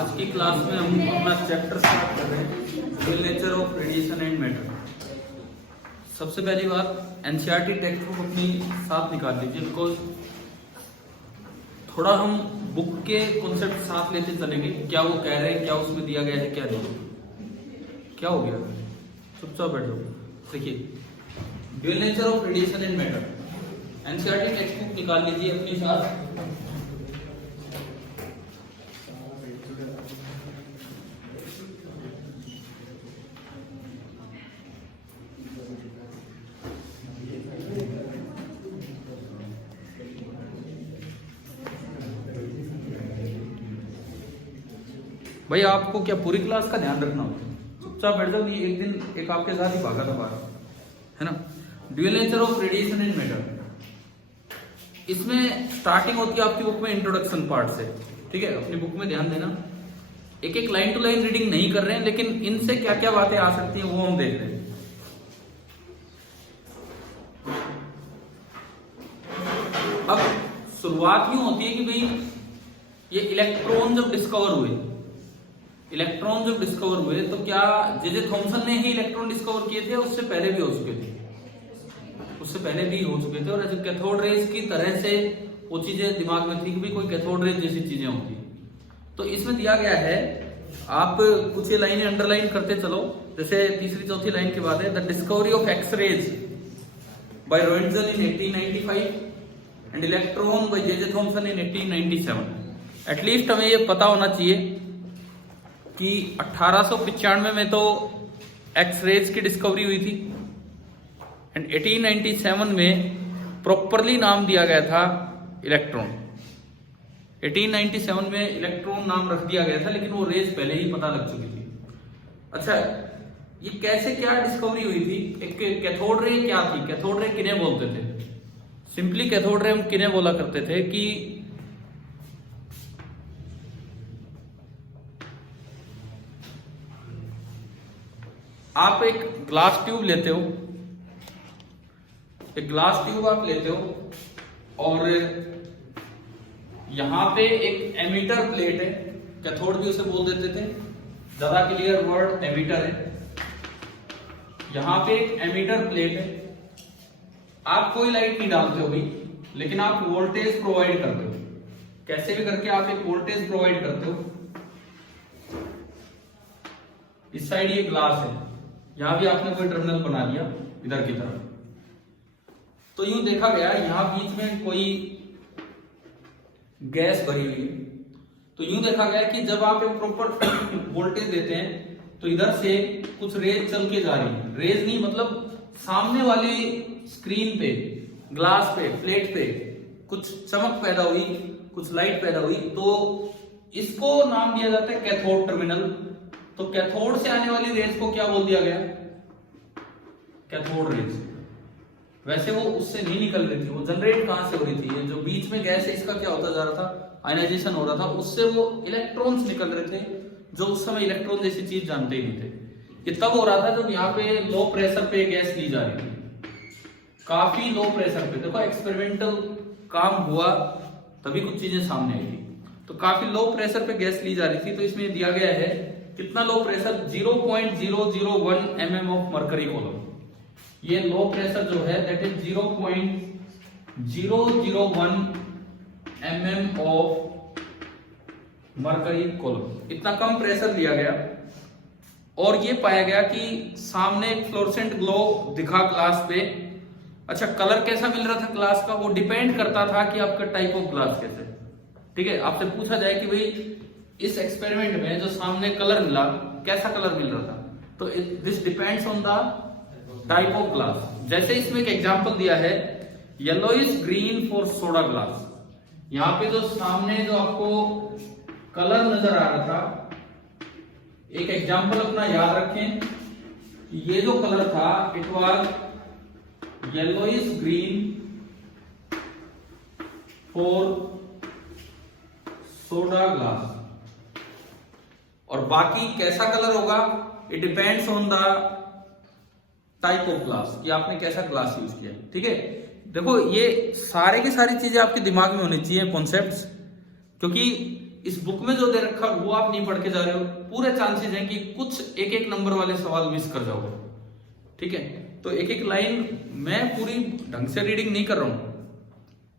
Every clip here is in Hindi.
आज की क्लास में हम अपना चैप्टर स्टार्ट कर रहे हैं, real nature of radiation and matter. सबसे पहली बात, एनसीईआरटी टेक्स्ट बुक अपनी साथ निकाल लीजिए, बिकॉज थोड़ा हम बुक के कॉन्सेप्ट साथ लेते चलेंगे। क्या वो कह रहे हैं, क्या उसमें दिया गया है, क्या नहीं। क्या हो गया, चुपचाप बैठो। देखिए, real nature of radiation and matter, NCERT text book निकाल लीजिए अपने साथ। भाई आपको क्या पूरी क्लास का ध्यान रखना होता है? चुपचाप बैठ जाओ। नहीं, एक दिन एक आपके साथ ही भागा था बाहर, है ना। Dual nature of radiation and matter, इसमें स्टार्टिंग होती है आपकी बुक में इंट्रोडक्शन पार्ट से। ठीक है, अपनी बुक में ध्यान देना। एक एक लाइन टू लाइन रीडिंग नहीं कर रहे हैं, लेकिन इनसे क्या क्या बातें आ सकती हैं वो हम देख रहे हैं। अब शुरुआत यूं होती है कि भाई ये इलेक्ट्रॉन जब डिस्कवर हुए, तो क्या जे थॉमसन ने ही इलेक्ट्रॉन डिस्कवर किए थे? उससे पहले भी हो चुके थे, और ऐसे कैथोड रेज की तरह से वो चीजें दिमाग में थी कि भी कोई कैथोड रेज जैसी चीजें होती। तो इसमें दिया गया है, आप कुछ ये लाइनें अंडरलाइन करते चलो। जैसे तीसरी चौथी लाइन के बाद है, the discovery of X rays by Roentgen in 1895 and electron by J Thomson in 1897। At least हमें ये पता होना चाहिए कि 1895 में तो एक्स रेज की डिस्कवरी हुई थी, एंड 1897 में प्रॉपरली नाम दिया गया था इलेक्ट्रॉन। 1897 में इलेक्ट्रॉन नाम रख दिया गया था, लेकिन वो रेज पहले ही पता लग चुकी थी। अच्छा, ये कैसे क्या डिस्कवरी हुई थी? एक कैथोड रे क्या थी? कैथोड रे किन्हें बोलते थे? सिंपली कैथोड रे हम किन्हें बोला करते थे कि आप एक ग्लास ट्यूब लेते हो, आप लेते हो और यहां पे एक एमीटर प्लेट है, कैथोड भी उसे बोल देते थे, ज्यादा क्लियर वर्ड एमीटर है। यहां पे एक एमीटर प्लेट है, आप कोई लाइट नहीं डालते हो भाई, लेकिन आप वोल्टेज प्रोवाइड करते हो। कैसे भी करके आप एक वोल्टेज प्रोवाइड करते हो। इस साइड ये ग्लास है, यहां भी आपने कोई टर्मिनल बना लिया इधर की तरफ। तो यूं देखा गया, यहां बीच में कोई गैस भरी हुई है। तो यूं देखा गया कि जब आप एक प्रॉपर वोल्टेज देते हैं तो इधर से कुछ रेज चल के जा रही है। रेज नहीं मतलब सामने वाली स्क्रीन पे, ग्लास पे, प्लेट पे कुछ चमक पैदा हुई, कुछ लाइट पैदा हुई, तो इसको नाम दिया जाता है कैथोड टर्मिनल। तो कैथोड से आने वाली रेज को क्या बोल दिया गया? Cathode rays. वैसे वो उससे नहीं निकल रही थी, वो जनरेट कहां से हो रही थी? ये जो बीच में गैस है, इसका क्या होता जा रहा था? आयनाइजेशन हो रहा था, उससे वो इलेक्ट्रॉन्स निकल रहे थे, जो उस समय इलेक्ट्रॉन जैसी चीज जानते ही नहीं थे। ये तब हो रहा था जब यहाँ पे लो प्रेशर पे गैस ली जा रही थी, काफी लो प्रेशर पे। देखो, एक्सपेरिमेंटल काम हुआ तभी कुछ चीजें सामने आई थी। तो काफी लो प्रेशर पे गैस ली जा रही थी। तो इसमें दिया गया है कितना low pressure? 0.001 mm of mercury column. ये लो प्रेशर जो है that is 0.001 mm of mercury column. इतना कम प्रेशर लिया गया और ये पाया गया कि सामने एक फ्लोरोसेंट ग्लो दिखा ग्लास पे। अच्छा, कलर कैसा मिल रहा था ग्लास का? वो डिपेंड करता था कि आपका टाइप ऑफ ग्लास कैसे। ठीक है, आपसे पूछा जाए कि भाई इस एक्सपेरिमेंट में जो सामने कलर मिला, कैसा कलर मिल रहा था? तो this depends on the type of glass. जैसे इसमें एक एग्जांपल दिया है, yellowish green for soda glass. यहां पे जो सामने जो आपको कलर नजर आ रहा था, एक एग्जांपल अपना याद रखें, ये जो कलर था it was yellowish green for soda glass. और बाकी कैसा कलर होगा? It depends on the type of glass, कि आपने कैसा ग्लास यूज किया। ठीक है, देखो ये सारे की सारी चीजें आपके दिमाग में होनी चाहिए, कॉन्सेप्ट्स, क्योंकि इस बुक में जो दे रखा वो आप नहीं पढ़ के जा रहे हो, पूरे चांसेस हैं कि कुछ एक एक नंबर वाले सवाल मिस कर जाओगे। ठीक है, तो एक एक लाइन मैं पूरी ढंग से रीडिंग नहीं कर रहा हूं,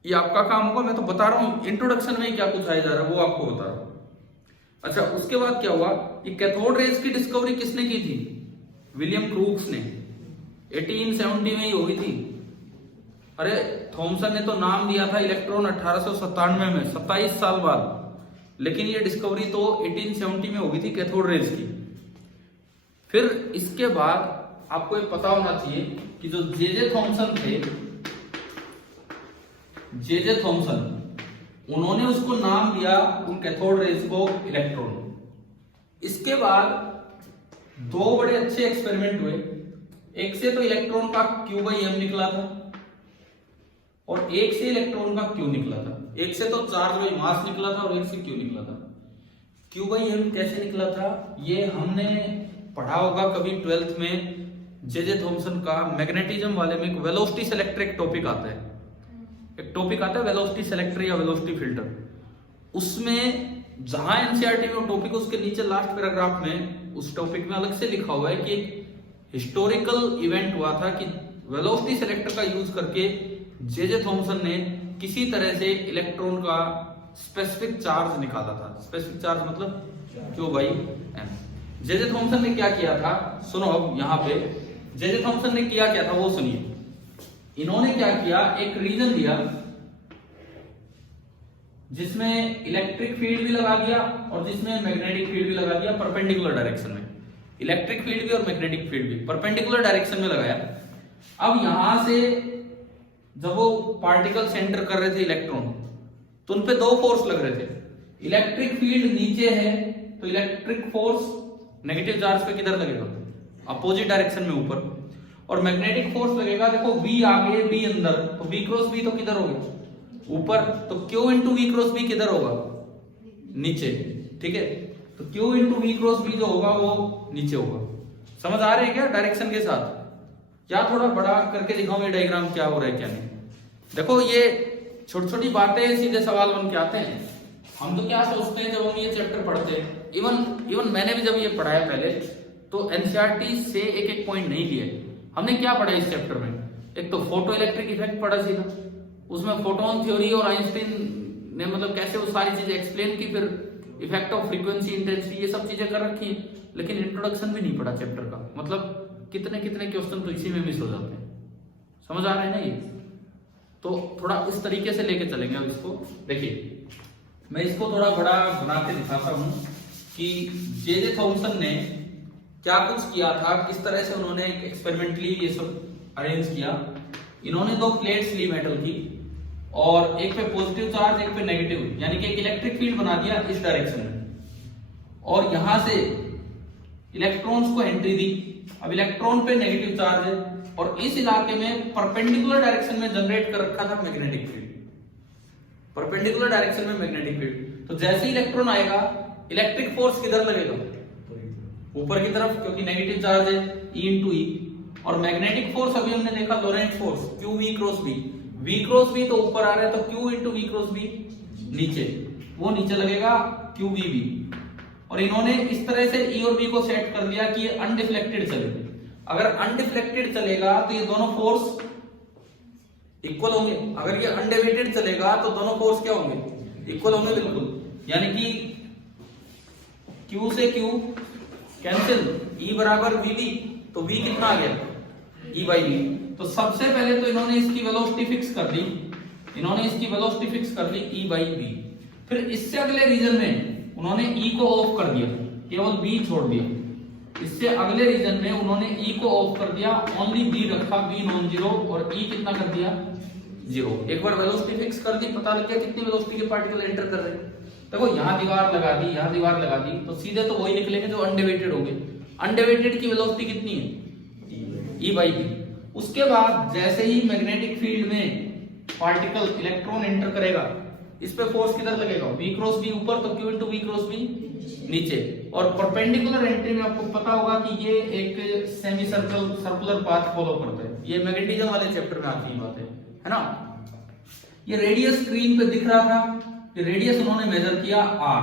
ये आपका काम होगा, मैं तो बता रहा हूं इंट्रोडक्शन में क्या कुछ आया जा रहा है वो आपको बता रहा हूं। अच्छा, उसके बाद क्या हुआ, ये कैथोड रेज की डिस्कवरी किसने की थी? विलियम क्रूक्स ने। 1870 में ही हुई थी। अरे थॉमसन ने तो नाम दिया था इलेक्ट्रॉन 1897 में, 27 साल बाद, लेकिन ये डिस्कवरी तो 1870 में हुई थी कैथोड रेज की। फिर इसके बाद आपको ये पता होना चाहिए कि जो जे थॉमसन थे, जे थॉमसन, उन्होंने उसको नाम दिया उन कैथोड रेज को इलेक्ट्रॉन। इसके बाद दो बड़े अच्छे एक्सपेरिमेंट हुए, एक से तो इलेक्ट्रॉन का Q/m निकला था और एक से इलेक्ट्रॉन का Q निकला था। एक से तो चार्ज बाई मास निकला था और एक से Q निकला था। Q/m कैसे निकला था ये हमने पढ़ा होगा कभी 12th में। जे थॉमसन का मैग्नेटिज्म वाले में एक वेलोसिटी सेलेक्टर एक टॉपिक आता है, वेलोसिटी सेलेक्टर या वेलोसिटी फिल्टर। उसमें जहां एनसीईआरटी में टॉपिक उसके नीचे लास्ट पैराग्राफ में उस टॉपिक में अलग से लिखा हुआ है कि हिस्टोरिकल इवेंट हुआ था कि वेलोसिटी सेलेक्टर का यूज करके जे थॉमसन ने किसी तरह से इलेक्ट्रॉन का स्पेसिफिक चार्ज निकाला था। स्पेसिफिक चार्ज मतलब Q/m। जे थॉमसन ने क्या किया था सुनो, अब यहाँ पे जे थॉमसन ने क्या था वो सुनिए। इन्होंने क्या किया, एक रीजन दिया जिसमें इलेक्ट्रिक फील्ड भी लगा दिया और जिसमें मैग्नेटिक फील्ड भी लगा दिया परपेंडिकुलर डायरेक्शन में। इलेक्ट्रिक फील्ड भी और मैग्नेटिक फील्ड भी परपेंडिकुलर डायरेक्शन में लगाया। अब यहां से जब वो पार्टिकल सेंटर कर रहे थे इलेक्ट्रॉन, तो उनपे दो फोर्स लग रहे थे। इलेक्ट्रिक फील्ड नीचे है तो इलेक्ट्रिक फोर्स नेगेटिव चार्ज पे किधर लगेगा? अपोजिट डायरेक्शन में ऊपर। और मैग्नेटिक फोर्स लगेगा, देखो V आगे B अंदर, तो V क्रॉस B तो किधर होगा? ऊपर। तो Q into V cross B किधर होगा? नीचे। ठीक है, तो Q into V cross B जो होगा वो नीचे होगा। समझ आ रही है क्या डायरेक्शन के साथ? क्या थोड़ा बड़ा करके दिखाऊं ये डायग्राम क्या हो रहा है क्या नहीं? देखो ये छोटी छोटी बातें सीधे सवाल बन के आते हैं। हम तो क्या सोचते हैं जब हम ये चैप्टर पढ़ते हैं, इवन मैंने भी जब ये पढ़ाया पहले, तो एनसीईआरटी से एक एक पॉइंट नहीं लिए। हमने क्या पढ़ा इस चैप्टर में? एक तो फोटो इलेक्ट्रिक इफेक्ट पढ़ा सीधा, उसमें फोटोन थ्योरी और आइंस्टीन ने मतलब कैसे वो सारी चीजें एक्सप्लेन की, फिर इफेक्ट ऑफ फ्रीक्वेंसी इंटेंसिटी, ये सब चीजें कर रखी है। लेकिन इंट्रोडक्शन भी नहीं पढ़ा चैप्टर का। मतलब कितने कितने क्वेश्चन तो इसी में मिस हो जाते हैं। समझ आ रहे हैं ना ये? तो थोड़ा इस तरीके से लेके चलेंगे अब इसको। देखिए मैं इसको थोड़ा बड़ा बना के दिखाता हूं कि जे थॉमसन ने क्या कुछ किया था, किस तरह से उन्होंने एक एक्सपेरिमेंटली ये सब अरेंज किया। इन्होंने दो प्लेट्स ली मेटल की और एक पे पॉजिटिव चार्ज एक पे नेगेटिव, यानी कि एक इलेक्ट्रिक फील्ड बना दिया इस डायरेक्शन में और यहां से इलेक्ट्रॉन्स को एंट्री दी। अब इलेक्ट्रॉन पे नेगेटिव चार्ज है और इस इलाके में परपेंडिकुलर डायरेक्शन में जनरेट कर रखा था मैग्नेटिक फील्ड। परपेंडिकुलर डायरेक्शन में मैग्नेटिक फील्ड, तो जैसे ही इलेक्ट्रॉन आएगा इलेक्ट्रिक फोर्स किधर लगेगा? ऊपर की तरफ, क्योंकि नेगेटिव चार्ज है E इंटू E। और मैग्नेटिक फोर्स अभी हमने देखा Lorentz force QV cross B। V cross B तो ऊपर आ रहा है, तो Q into V cross B नीचे, वो नीचे लगेगा QVB। और इन्होंने इस तरह से E और B को सेट कर दिया कि ये अनडिफ्लेक्टेड चले। अगर अनडिफ्लेक्टेड चलेगा तो ये दोनों फोर्स इक्वल होंगे, अगर ये अनडेविएटेड चलेगा तो दोनों फोर्स क्या होंगे? इक्वल होंगे बिल्कुल। यानी कि Q से Q कैंसिल, E बराबर VB, तो V कितना आ गया? E/V। तो सबसे पहले तो इन्होंने इसकी वेलोसिटी फिक्स कर दी, E/V। फिर इससे अगले रीजन में उन्होंने E को ऑफ कर दिया, केवल B छोड़ दिया। इससे अगले रीजन में उन्होंने E को ऑफ कर दिया, ओनली B रखा, B नॉन जीरो, और E कितना कर दिया? 0। एक बार वेलोसिटी फिक्स कर दी, पता लग गया कितनी वेलोसिटी के पार्टिकल एंटर कर रहे हैं। देखो यहां दीवार लगा दी, यहां दीवार लगा दी, तो सीधे तो वही निकलेंगे जो अनडिवाइडेड होंगे। अनडिवाइडेड की वेलोसिटी कितनी है? E/V। उसके बाद जैसे ही मैग्नेटिक फील्ड में पार्टिकल इलेक्ट्रॉन एंटर करेगा, इस पे फोर्स किधर लगेगा? V क्रॉस B ऊपर, तो Q into V cross B नीचे। और परपेंडिकुलर एंट्री में आपको पता होगा कि ये एक सेमी सर्कुलर पाथ फॉलो करता है। ये मैग्नेटिज्म वाले चैप्टर में आती है बात है ना? ये रेडियस स्क्रीन पे दिख रहा था, रेडियस उन्होंने मेजर किया r,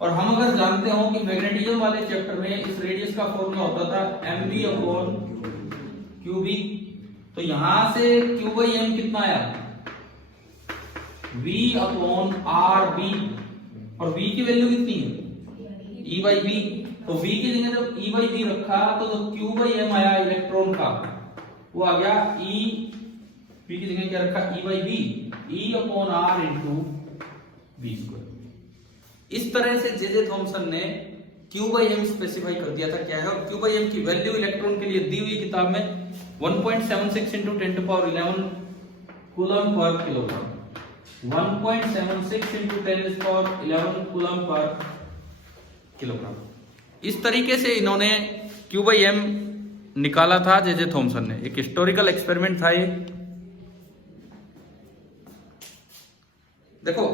और हम अगर जानते हो कि मैग्नेटिज्म वाले चैप्टर में इस रेडियस का फॉर्मूला होता था mv अपॉन qb, तो यहां से q बाई m कितना आया v अपॉन rb, और v की वैल्यू कितनी है e बाई b, तो v की जगह जब e बाई b रखा तो जो q बाई m आया इलेक्ट्रॉन का वो आ गया e, v की जगह क्या रखा e by b, e upon r into B square. इस तरह से जे थॉमसन ने Q बाई एम स्पेसिफाई कर दिया था क्या है, और Q बाई एम की वैल्यू इलेक्ट्रॉन के लिए दी हुई किताब में 1.76 into 10 to power 11 coulomb per kilogram, 1.76 into 10 to power 11 coulomb per kilogram. इस तरीके से इन्होंने Q बाई एम निकाला था जे थॉमसन ने। एक हिस्टोरिकल एक्सपेरिमेंट था ये। देखो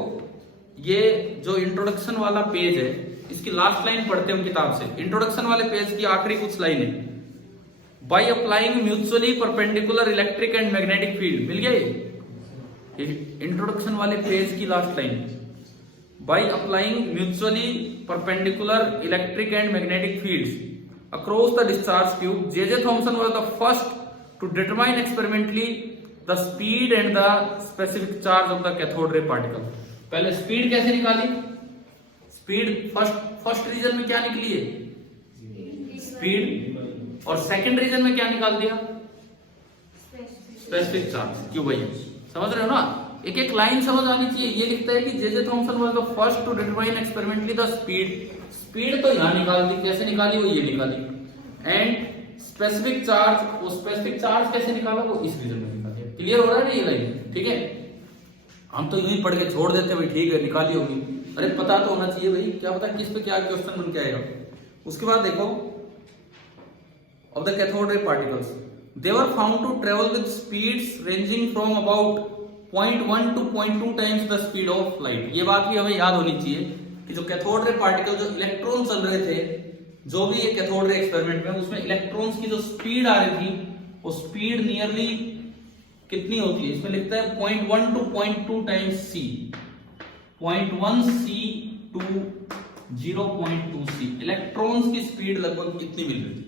ये जो इंट्रोडक्शन वाला पेज है इसकी लास्ट लाइन पढ़ते हैं हम किताब से। इंट्रोडक्शन वाले पेज की आखिरी कुछ लाइन है, by applying mutually perpendicular electric and magnetic field, मिल गया ये इंट्रोडक्शन वाले पेज की last line, by applying mutually perpendicular electric and magnetic fields across the discharge tube, J Thomson was the first to determine experimentally the speed and the specific charge of the cathode ray particle. पहले स्पीड कैसे निकाली, स्पीड फर्स्ट रीजन में क्या निकली है स्पीड, और सेकंड रीजन में क्या निकाल दिया specific charge Q by m. समझ रहे हो ना, एक एक लाइन समझ आनी चाहिए। ये लिखता है कि J Thomson was the first to determine experimentally the speed तो यहां निकाल दी, कैसे निकाली वो ये निकाली, एंड स्पेसिफिक चार्ज, वो स्पेसिफिक चार्ज कैसे निकाला वो इस रीजन में निकाल दिया। क्लियर हो रहा है ना ये लाइन, ठीक है। हम तो यूं ही पढ़ के छोड़ देते भाई ठीक है निकाली होगी, अरे पता तो होना चाहिए भाई, क्या पता किस पे क्या क्वेश्चन बन के आएगा। उसके बाद देखो of the cathode ray particles they were found to travel with speeds ranging from about 0.1 to 0.2 times the speed of light. ये बात भी हमें याद होनी चाहिए कि जो कैथोड रे पार्टिकल, जो इलेक्ट्रॉन चल रहे थे, जो भी ये कैथोड रे एक्सपेरिमेंट में, उसमें इलेक्ट्रॉन्स की जो स्पीड आ रही थी वो स्पीड नियरली कितनी होती है, इसमें लिखता है 0.1 to 0.2 times c, 0.1 c to 0.2 c। Electrons की स्पीड लगभग कितनी मिल रही थी,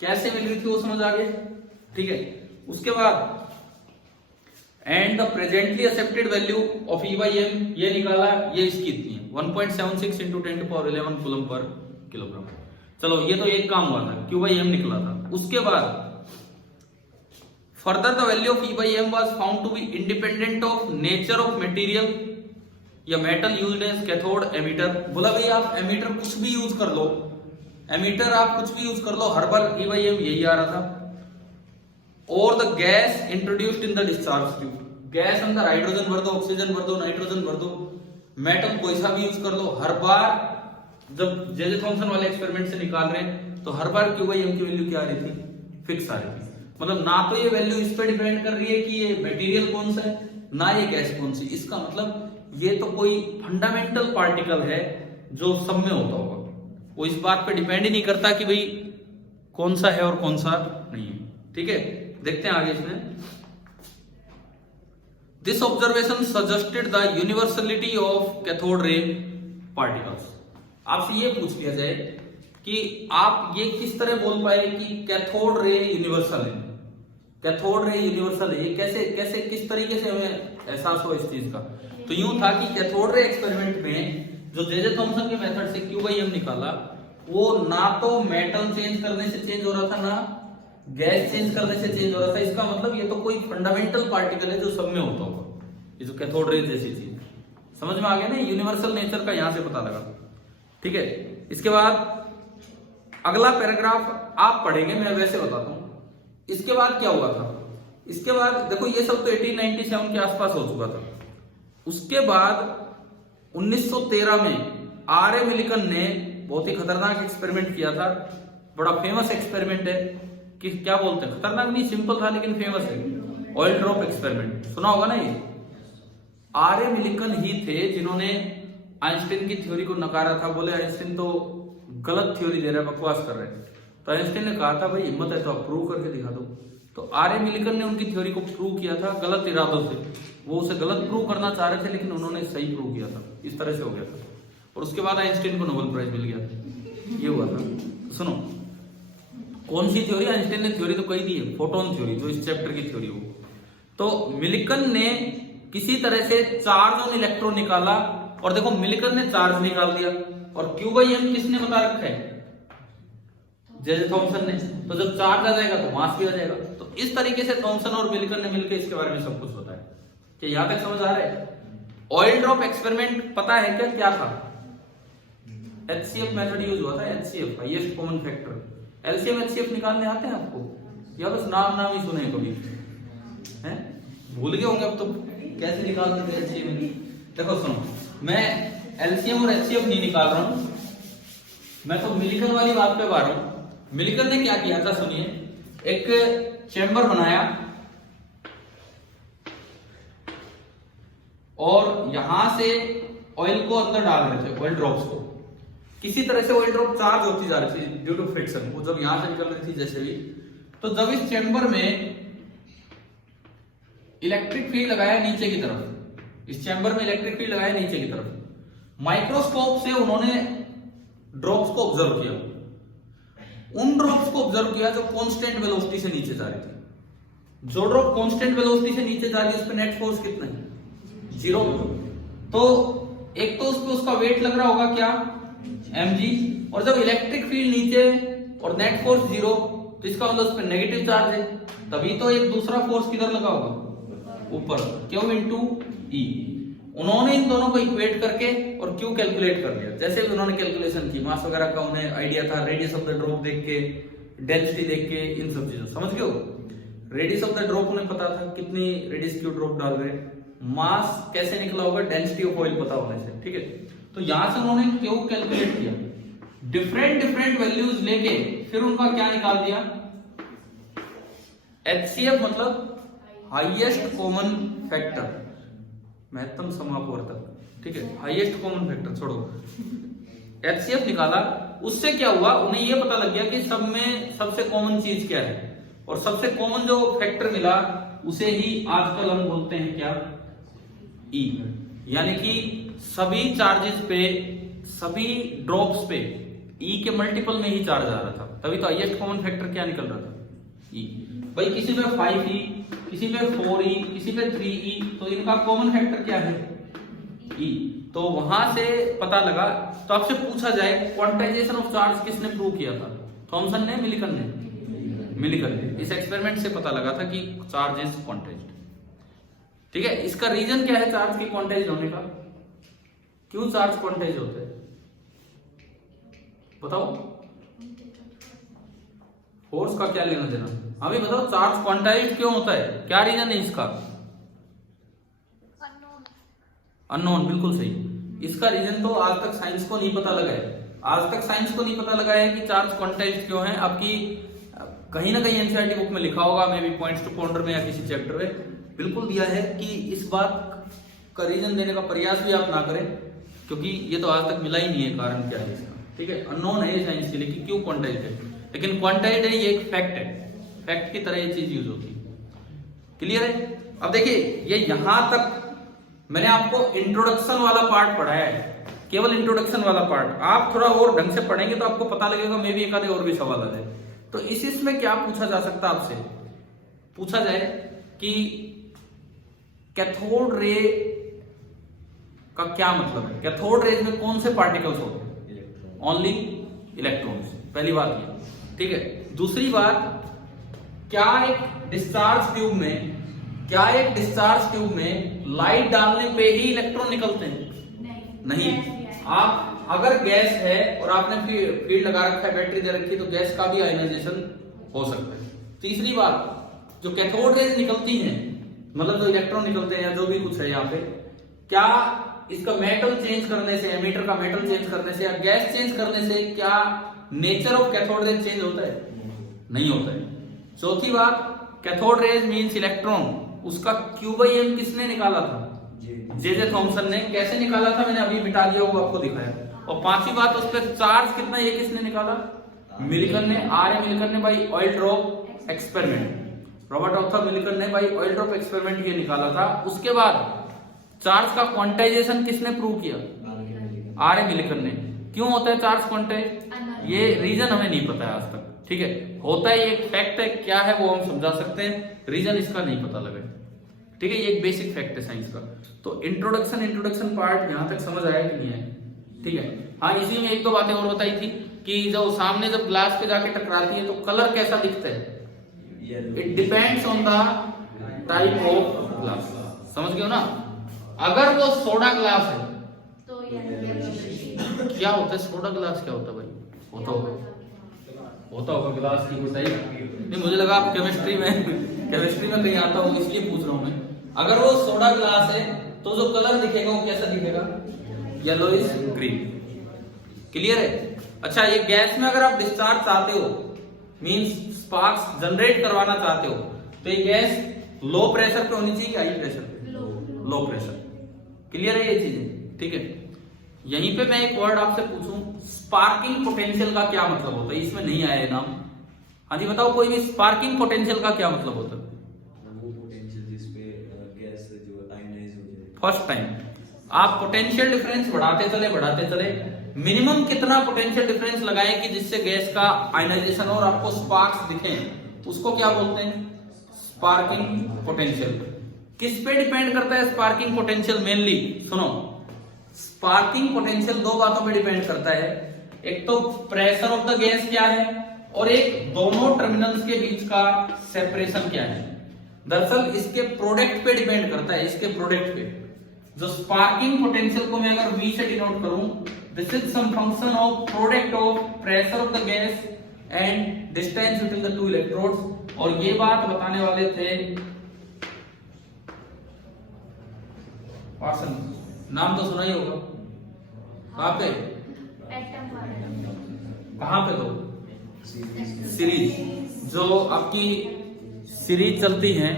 कैसे मिल रही थी वो समझ आ गया, ठीक है। उसके बाद and the presently accepted value of E by m ये निकाला, ये इसकी इतनी है 1.76 into 10 to power 11 coulomb per kilogram. चलो ये तो एक काम हुआ था, Q बाई एम निकला था। उसके बाद further the value of E by M was found to be independent of nature of material या metal used as cathode emitter. बोला भाई आप एमिटर कुछ भी यूज कर लो, एमिटर आप कुछ भी यूज कर लो, हर बार E बाई एम यही आ रहा था। और the gas introduced in the discharge tube, gas अंदर हाइड्रोजन भर दो, ऑक्सीजन भर दो, नाइट्रोजन भर दो, मेटल कोई सा भी यूज कर लो, हर बार जब जे थॉमसन वाले एक्सपेरिमेंट से निकाल रहे हैं तो हर बार Q बाई एम की वैल्यू क्या आ रही थी, फिक्स आ रही थी। मतलब ना तो ये वैल्यू इस पर डिपेंड कर रही है कि ये मटेरियल कौन सा है, ना ये गैस कौन सी। इसका मतलब ये तो कोई फंडामेंटल पार्टिकल है जो सब में होता होगा, वो इस बात पे डिपेंड ही नहीं करता कि भाई कौन सा है और कौन सा नहीं है, ठीक है। देखते हैं आगे इसमें। This observation suggested the universality of cathode ray particles. आपसे ये पूछ लिया जाए कि आप ये किस तरह बोल पाए कि कैथोड रे यूनिवर्सल है, कैथोड रे यूनिवर्सल है, ये कैसे कैसे किस तरीके से हमें एहसास हो इस चीज का। तो यूं था कि कैथोड रे एक्सपेरिमेंट में जो जे थॉमसन के मेथड से Q बाई एम निकाला, वो ना तो मेटल चेंज करने से चेंज हो रहा था, ना गैस चेंज करने से चेंज हो रहा था। इसका मतलब ये तो कोई फंडामेंटल पार्टिकल है जो सब में होता होगा, ये जो कैथोड रे जैसी चीज। समझ में आ गया ना, यूनिवर्सल नेचर का यहां से पता लगा, ठीक है। इसके बाद अगला पैराग्राफ आप पढ़ेंगे, मैं वैसे बताता हूं। इसके बाद क्या हुआ था, इसके बाद देखो ये सब तो 1897 के आसपास हो चुका था। उसके बाद 1913 में आर ए मिलिकन ने बहुत ही खतरनाक एक्सपेरिमेंट किया था, बड़ा फेमस एक्सपेरिमेंट है कि क्या बोलते हैं, खतरनाक नहीं, सिंपल था लेकिन फेमस है, ऑयल ड्रॉप एक्सपेरिमेंट, सुना होगा ना। ये आर ए मिलिकन ही थे जिन्होंने आइंस्टीन की थ्योरी को नकारा था, बोले आइंस्टीन तो गलत थ्योरी दे रहा है, बकवास कर रहे हैं। तो आइंस्टीन ने कहा था भाई हिम्मत है तो आप प्रूव करके दिखा दो। तो आर ए मिलिकन ने उनकी थ्योरी को प्रूव किया था गलत इरादों से, वो उसे गलत प्रूव करना चाह रहे थे लेकिन उन्होंने सही प्रूव किया था, इस तरह से हो गया था। और उसके बाद आइंस्टीन को नोबेल प्राइज मिल गया था, ये हुआ था। तो सुनो, कौन सी थ्योरी? आइंस्टीन ने थ्योरी तो कही दी है, फोटोन थ्योरी, जो इस चैप्टर की थ्योरी हो। तो मिलिकन ने किसी तरह से चार्ज ऑन इलेक्ट्रॉन निकाला, और देखो मिलिकन ने चार्ज निकाल दिया, और क्यू बाई एम किसने बता रखा है? जे थॉमसन ने। तो जब चार्ज आ जाएगा तो मास भी आ जाएगा। तो इस तरीके से थॉमसन और मिलिकन ने मिलकर इसके बारे में सब कुछ बताया। क्या यहां तक समझ आ रहा है? ऑयल ड्रॉप एक्सपेरिमेंट पता है क्या था? HCF मेथड यूज हुआ था, HCF highest common factor. LCM HCF निकालने आते हैं आपको, या बस नाम ही सुने कभी? हैं? भूल गए होंगे अब तो, कैसे निकालते थे LCM? देखो सुनो, मैं LCM और HCF नहीं निकाल रहा हूं, मैं तो मिलिकन वाली बात पे आ रहा हूं। मिलिकन ने क्या किया था सुनिए, एक चैम्बर बनाया और यहां से ऑयल को अंदर डाल रहे थे, ऑयल ड्रॉप्स को। किसी तरह से ऑयल ड्रॉप चार्ज होती जा रही थी ड्यू टू फ्रिक्शन, वो जब यहां से निकल रही थी जैसे भी। तो जब इस चैम्बर में इलेक्ट्रिक फील्ड लगाया नीचे की तरफ, इस चैम्बर में इलेक्ट्रिक फील्ड लगाया नीचे की तरफ, माइक्रोस्कोप से उन्होंने ड्रॉप्स को ऑब्जर्व किया। उन ड्रॉप्स को ऑब्जर्व किया जो कांस्टेंट वेलोसिटी से नीचे जा रही थी। जो ड्रॉप कांस्टेंट वेलोसिटी से नीचे जा रही है उस पर नेट फोर्स कितना है? 0। तो एक तो उस पर उसका वेट लग रहा होगा क्या? mg। और जब इलेक्ट्रिक फील्ड नीचे और नेट फोर्स 0, तो इसका मतलब उस पर नेगेटिव चार्ज है, तभी तो एक दूसरा फोर्स किधर लगा होगा? ऊपर, Q इंटू E। उन्होंने इन दोनों को इक्वेट करके और Q कैलकुलेट कर लिया। जैसे भी उन्होंने कैलकुलेशन की, मास वगैरह का उन्हें आइडिया था, रेडियस ऑफ द ड्रॉप देख के, डेंसिटी देख के, इन सब चीजों, समझ गए हो? रेडियस ऑफ द ड्रॉप उन्हें पता था, कितनी रेडियस क्यू ड्रॉप डाल रहे। मास कैसे निकला होगा? डेंसिटी ऑफ ऑयल पता होने से, ठीक है। तो यहां से उन्होंने Q कैलकुलेट किया, डिफरेंट वैल्यूज लेके फिर उनका क्या निकाल दिया? HCF मतलब हाईएस्ट कॉमन फैक्टर, महत्तम समापवर्तक, ठीक है, हाईएस्ट कॉमन फैक्टर छोड़ो, HCF निकाला। उससे क्या हुआ? उन्हें यह पता लग गया कि सब में सबसे कॉमन चीज क्या है, और सबसे कॉमन जो फैक्टर मिला उसे ही आजकल हम बोलते हैं क्या? E। यानी कि सभी चार्जेस पे, सभी ड्रॉप्स पे E के मल्टीपल में ही चार्ज आ रहा था, तभी तो हाईएस्ट कॉमन फैक्टर क्या निकल रहा था? E। भाई किसी में 5E, किसी में 4E, किसी में 3E, तो इनका कॉमन फैक्टर क्या है? E। तो वहां से पता लगा। तो आपसे पूछा जाए क्वांटाइजेशन ऑफ चार्ज किसने प्रूव किया था? थॉमसन ने, मिलिकन ने? मिलिकन ने। इस एक्सपेरिमेंट से पता लगा था कि चार्ज इज क्वांटाइज्ड, ठीक है। इसका रीजन क्या है चार्ज की क्वांटाइज होने का? क्यों चार्ज क्वांटाइज होते हैं बताओ? फोर्स का क्या लेना देना? अभी बताओ, चार्ज क्वांटाइज क्यों होता है? क्या रीजन है इसका? अननोन, बिल्कुल सही। इसका रीजन तो आज तक साइंस को नहीं पता लगा है। आज तक साइंस को नहीं पता लगा है कि चार्ज क्वांटाइज क्यों है। आपकी कहीं ना कहीं एनसीईआरटी बुक में लिखा होगा, may be points to ponder में या किसी चैप्टर में बिल्कुल दिया है कि इस बात का रीजन देने का प्रयास भी आप ना करें, क्योंकि ये तो आज तक मिला ही नहीं है कारण क्या है इसका, ठीक है। अननोन है साइंस के लिए कि क्यों क्वांटाइज्ड है, लेकिन क्वांटाइज्ड है, ये एक फैक्ट है, फैक्ट की तरह ये चीज यूज होती है। क्लियर है? अब देखिए, ये यहां तक मैंने आपको इंट्रोडक्शन वाला पार्ट पढ़ाया है, केवल इंट्रोडक्शन वाला पार्ट। आप थोड़ा और ढंग से पढ़ेंगे तो आपको पता लगेगा, मे भी एक आधे और भी सवाल आ जाए। तो इसमें क्या पूछा जा सकता है आपसे? पूछा जाए कि कैथोड रे का क्या मतलब है? कैथोड रेज में कौन से पार्टिकल्स होते हैं? Only electrons. पहली बात ये, ठीक है। दूसरी बात, क्या एक डिस्चार्ज ट्यूब में लाइट डालने पे ही इलेक्ट्रॉन निकलते हैं? नहीं। आप अगर गैस है और आपने फील्ड लगा रखा है, बैटरी दे रखी है, तो गैस का भी आयनाइजेशन हो सकता है। तीसरी बात, जो कैथोड रेज निकलती हैं, मतलब जो इलेक्ट्रॉन निकलते हैं या जो भी कुछ है यहाँ पे, क्या इसका मेटल चेंज करने से, एमीटर का मेटल चेंज करने से या गैस चेंज करने से क्या nature of cathode rays change होता है? नहीं होता है। चौथी बात, कैथोड रेज मींस इलेक्ट्रॉन, उसका Q/m किसने निकाला था? जे थॉमसन ने। कैसे निकाला था मैंने अभी मिटा दिया, वो आपको दिखाया। और पांचवी बात, उस पर चार्ज कितना, ये किसने निकाला? मिलिकन ने, मिलिकन ने, भाई oil drop experiment. Robert Arthur Millikan ने बाई ऑयल ड्रॉप एक्सपेरिमेंट ये निकाला था। उसके बाद चार्ज का क्वांटाइजेशन किसने प्रूव किया? आर ए मिलिकन ने। क्यों होता है चार्ज क्वांटाइज? ये रीजन हमें नहीं पता है आज तक, ठीक है। होता है, एक फैक्ट है, क्या है वो हम समझा सकते हैं, रीजन इसका नहीं पता लगे, ठीक है। ये एक बेसिक फैक्ट है साइंस का। तो इंट्रोडक्शन पार्ट यहां तक समझ आया कि नहीं आया? ठीक है। हाँ, इसी में एक दो बातें और बताई थी कि जो सामने जब ग्लास पे जाके टकराती है तो कलर कैसा दिखता है? It depends on the type of glass. समझ गए हो ना? अगर वो सोडा ग्लास है तो क्या होता है? सोडा ग्लास क्या होता है भाई? होता होगा ग्लास की बताइए। नहीं, मुझे लगा आप केमिस्ट्री में कहीं आता हो, इसलिए पूछ रहा हूं मैं। अगर वो सोडा ग्लास है तो जो कलर दिखेगा वो कैसा दिखेगा? Yellowish green. क्लियर है? अच्छा, ये गैस में अगर आप डिस्चार्ज चाहते हो, मींस स्पार्क्स जनरेट करवाना चाहते हो, तो ये गैस लो प्रेशर पे होनी चाहिए कि हाई प्रेशर पे? Low pressure. क्लियर है ये चीजें? ठीक है। यहीं पे मैं एक वर्ड आपसे पूछूं, स्पार्किंग पोटेंशियल का क्या मतलब होता है? इसमें नहीं आया है नाम। हाँ जी बताओ, कोई भी स्पार्किंग पोटेंशियल का क्या मतलब होता है? वो पोटेंशियल जिसपे गैस जो आयनाइज हो जाए। फर्स्ट टाइम आप पोटेंशियल डिफरेंस बढ़ाते चले, मिनिमम कितना पोटेंशियल डिफरेंस लगाएं कि जिससे गैस का आयनाइजेशन और आपको स्पार्क्स दिखें, उसको क्या बोलते हैं? Sparking potential. किस पे डिपेंड करता है स्पार्किंग पोटेंशियल? मेनली सुनो, स्पार्किंग पोटेंशियल दो बातों पे डिपेंड करता है। एक तो प्रेशर ऑफ द गैस क्या है, और एक दोनों टर्मिनल्स के बीच का सेपरेशन क्या है। दरअसल इसके प्रोडक्ट पे डिपेंड करता है, इसके प्रोडक्ट पे। जो स्पार्किंग पोटेंशियल को मैं अगर V से डिनोट करूं, this is some function of product of pressure of the gas and distance between the two electrodes. और ये बात बताने वाले थे पासन, नाम तो सुना ही होगा। कहां पे? कहां पे? तो सीरीज, जो आपकी सीरीज चलती है,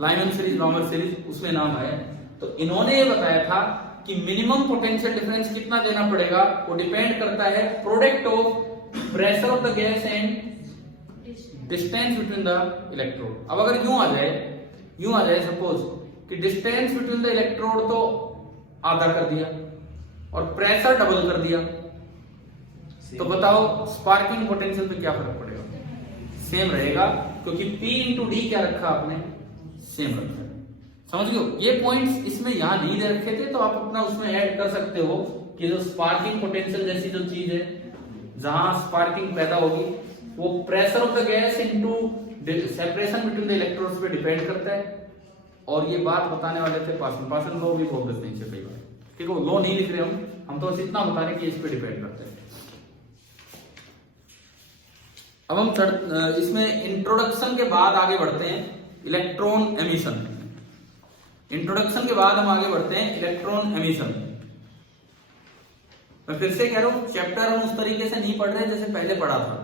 लाइमन सीरीज, लॉमर सीरीज, उसमें नाम है। तो इन्होंने ये बताया था कि मिनिमम पोटेंशियल डिफरेंस कितना देना पड़ेगा, वो डिपेंड करता है product of pressure of the gas and distance between the electrode. अब अगर यूं आ जाए सपोज कि डिस्टेंस बिटवीन द इलेक्ट्रोड तो आधा कर दिया और प्रेशर डबल कर दिया, तो बताओ स्पार्किंग पोटेंशियल पे क्या फर्क पड़ेगा? सेम रहेगा, क्योंकि P इंटू डी क्या रखा आपने? सेम रखा है। समझ गए? ये पॉइंट्स इसमें यहां नहीं दे रखे थे, तो आप अपना उसमें ऐड कर सकते हो कि जो स्पार्किंग पोटेंशियल जैसी जो चीज है, जहां स्पार्किंग पैदा होगी, वो pressure of the gas into separation between the electrodes पे डिपेंड करता है। और ये बात बताने वाले थे पासन लॉ भी बोल देते हैं कई बार, ठीक है। वो लॉ नहीं लिख रहे हम तो बस इतना बता रहे कि इस पे डिपेंड करता है। अब हम इसमें इंट्रोडक्शन के बाद आगे बढ़ते हैं इलेक्ट्रॉन एमिशन। इंट्रोडक्शन के बाद हम आगे बढ़ते हैं इलेक्ट्रॉन एमिशन। मैं फिर से कह रहा हूं, चैप्टर हम उस तरीके से नहीं पढ़ रहे जैसे पहले पढ़ा था।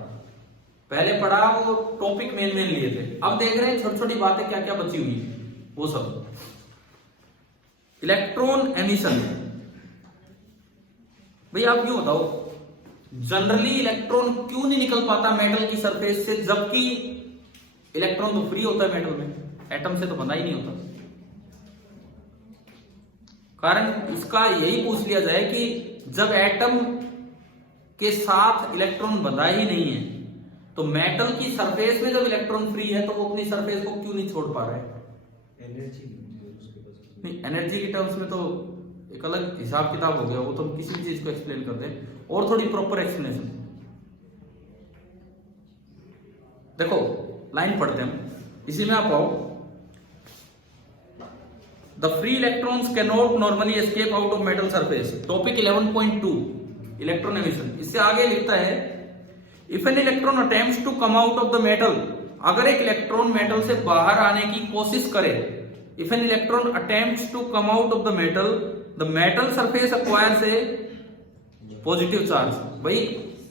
पहले पढ़ा वो टॉपिक मेन लिए थे, अब देख रहे हैं छोटी छोटी बातें क्या क्या बची हुई है वो सब। इलेक्ट्रॉन एमिशन, भाई आप क्यों बताओ, जनरली इलेक्ट्रॉन क्यों नहीं निकल पाता मेटल की सरफेस से, जबकि इलेक्ट्रॉन तो फ्री होता है मेटल में, एटम से तो बंधा ही नहीं होता। कारण इसका यही पूछ लिया जाए कि जब एटम के साथ इलेक्ट्रॉन बंधा ही नहीं है, तो मेटल की सरफेस में जब इलेक्ट्रॉन फ्री है तो वो अपनी सरफेस को क्यों नहीं छोड़ पा रहा है? एनर्जी उसके पास नहीं, एनर्जी के टर्म्स में तो एक अलग हिसाब किताब हो गया, वो तो हम किसी भी चीज को एक्सप्लेन करते हैं और थोड़ी प्रॉपर एक्सप्लेनेशन। देखो लाइन पढ़ते हैं हम, इसी में आप आओ। The free electrons can not normally escape out of metal surface. Topic 11.2 electron emission. इससे आगे लिखता है if an electron attempts to come out of the metal, अगर एक इलेक्ट्रॉन मेटल से बाहर आने की कोशिश करे, if an electron attempts to come out of the metal surface acquires a positive charge. भाई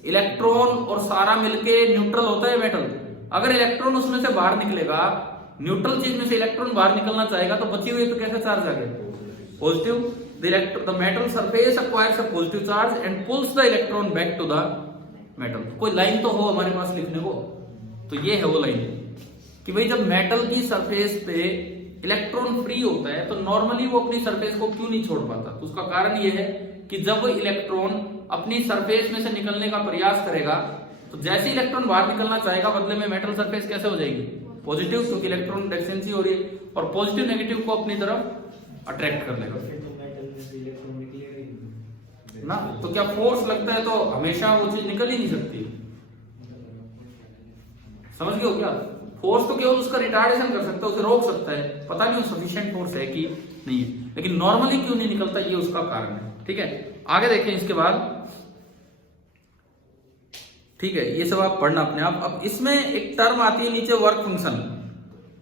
इलेक्ट्रॉन और सारा मिलके न्यूट्रल होता है मेटल, अगर इलेक्ट्रॉन उसमें से बाहर निकलेगा, न्यूट्रल चीज में से इलेक्ट्रॉन बाहर निकलना चाहेगा, तो बची हुई तो कैसा चार्ज आ गया? Positive. The metal surface acquires a positive charge and pulls the electron back to the metal. कोई लाइन तो हो हमारे पास लिखने को, तो ये है वो लाइन। कि भाई जब मेटल की सरफेस पे इलेक्ट्रॉन फ्री होता है तो नॉर्मली वो अपनी सरफेस को क्यों नहीं छोड़ पाता। तो उसका कारण ये है कि जब इलेक्ट्रॉन अपनी सरफेस में से निकलने का प्रयास करेगा तो जैसे इलेक्ट्रॉन बाहर निकलना चाहेगा, बदले में मेटल सरफेस कैसे हो जाएगी, पॉजिटिव, क्योंकि इलेक्ट्रॉन डेफिशिएंसी हो रही है और पॉजिटिव नेगेटिव को अपनी तरफ अट्रैक्ट कर लेगा ना। तो क्या फोर्स लगता है तो हमेशा वो चीज निकल ही नहीं सकती। समझ गए हो क्या? फोर्स तो केवल उसका रिटार्डेशन कर सकता है, उसे रोक सकता है, पता नहीं वो सफिशिएंट फोर्स है कि नहीं है, लेकिन नॉर्मली क्यों नहीं निकलता ये उसका कारण है। ठीक है, आगे देखें इसके बाद। ठीक है, ये सब आप पढ़ना अपने आप। अब इसमें एक टर्म आती है नीचे, वर्क फंक्शन।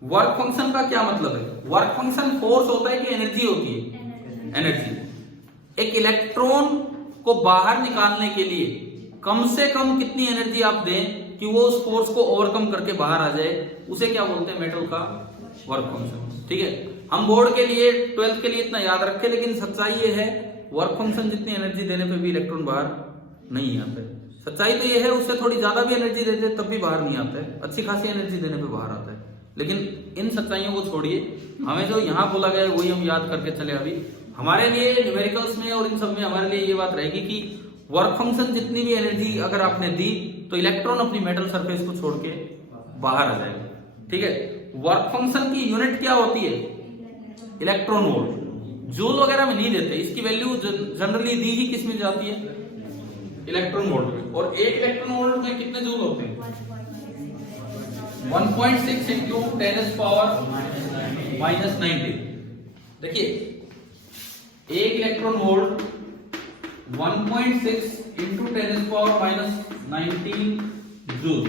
वर्क फंक्शन का क्या मतलब है? वर्क फंक्शन फोर्स होता है कि एनर्जी होती है? एनर्जी। एक इलेक्ट्रॉन को बाहर निकालने के लिए कम से कम कितनी एनर्जी आप दें कि वो उस फोर्स को ओवरकम करके बाहर आ जाए, उसे क्या बोलते हैं? मेटल का वर्क फंक्शन। ठीक है, हम बोर्ड के लिए 12th के लिए इतना याद रखें, लेकिन सच्चाई ये है वर्क फंक्शन जितनी एनर्जी देने पे भी इलेक्ट्रॉन बाहर नहीं आता है। सच्चाई तो ये है उससे थोड़ी ज्यादा भी एनर्जी देते तब भी बाहर नहीं आता है, अच्छी खासी एनर्जी देने पे बाहर आता है। लेकिन इन सच्चाइयों को छोड़िए, हमें जो यहाँ बोला गया है वही हम याद करके चले। अभी हमारे लिए न्यूमेरिकल्स में और इन सब में हमारे लिए ये बात रहेगी कि वर्क फंक्शन जितनी भी एनर्जी अगर आपने दी तो इलेक्ट्रॉन अपनी मेटल सरफेस को छोड़ के बाहर आ जाएगा। ठीक है, वर्क फंक्शन की यूनिट क्या होती है? Electron volt. जूल वगैरह में नहीं देते, इसकी वैल्यू जनरली दी ही किस में जाती है? इलेक्ट्रॉन वोल्ट में। और एक इलेक्ट्रॉन वोल्ट में कितने जूल होते हैं? 1.6 इंटू 10⁻⁻90। देखिए, एक इलेक्ट्रॉन वोल्ट 1.6 इंटू 10⁻⁻19 जूल।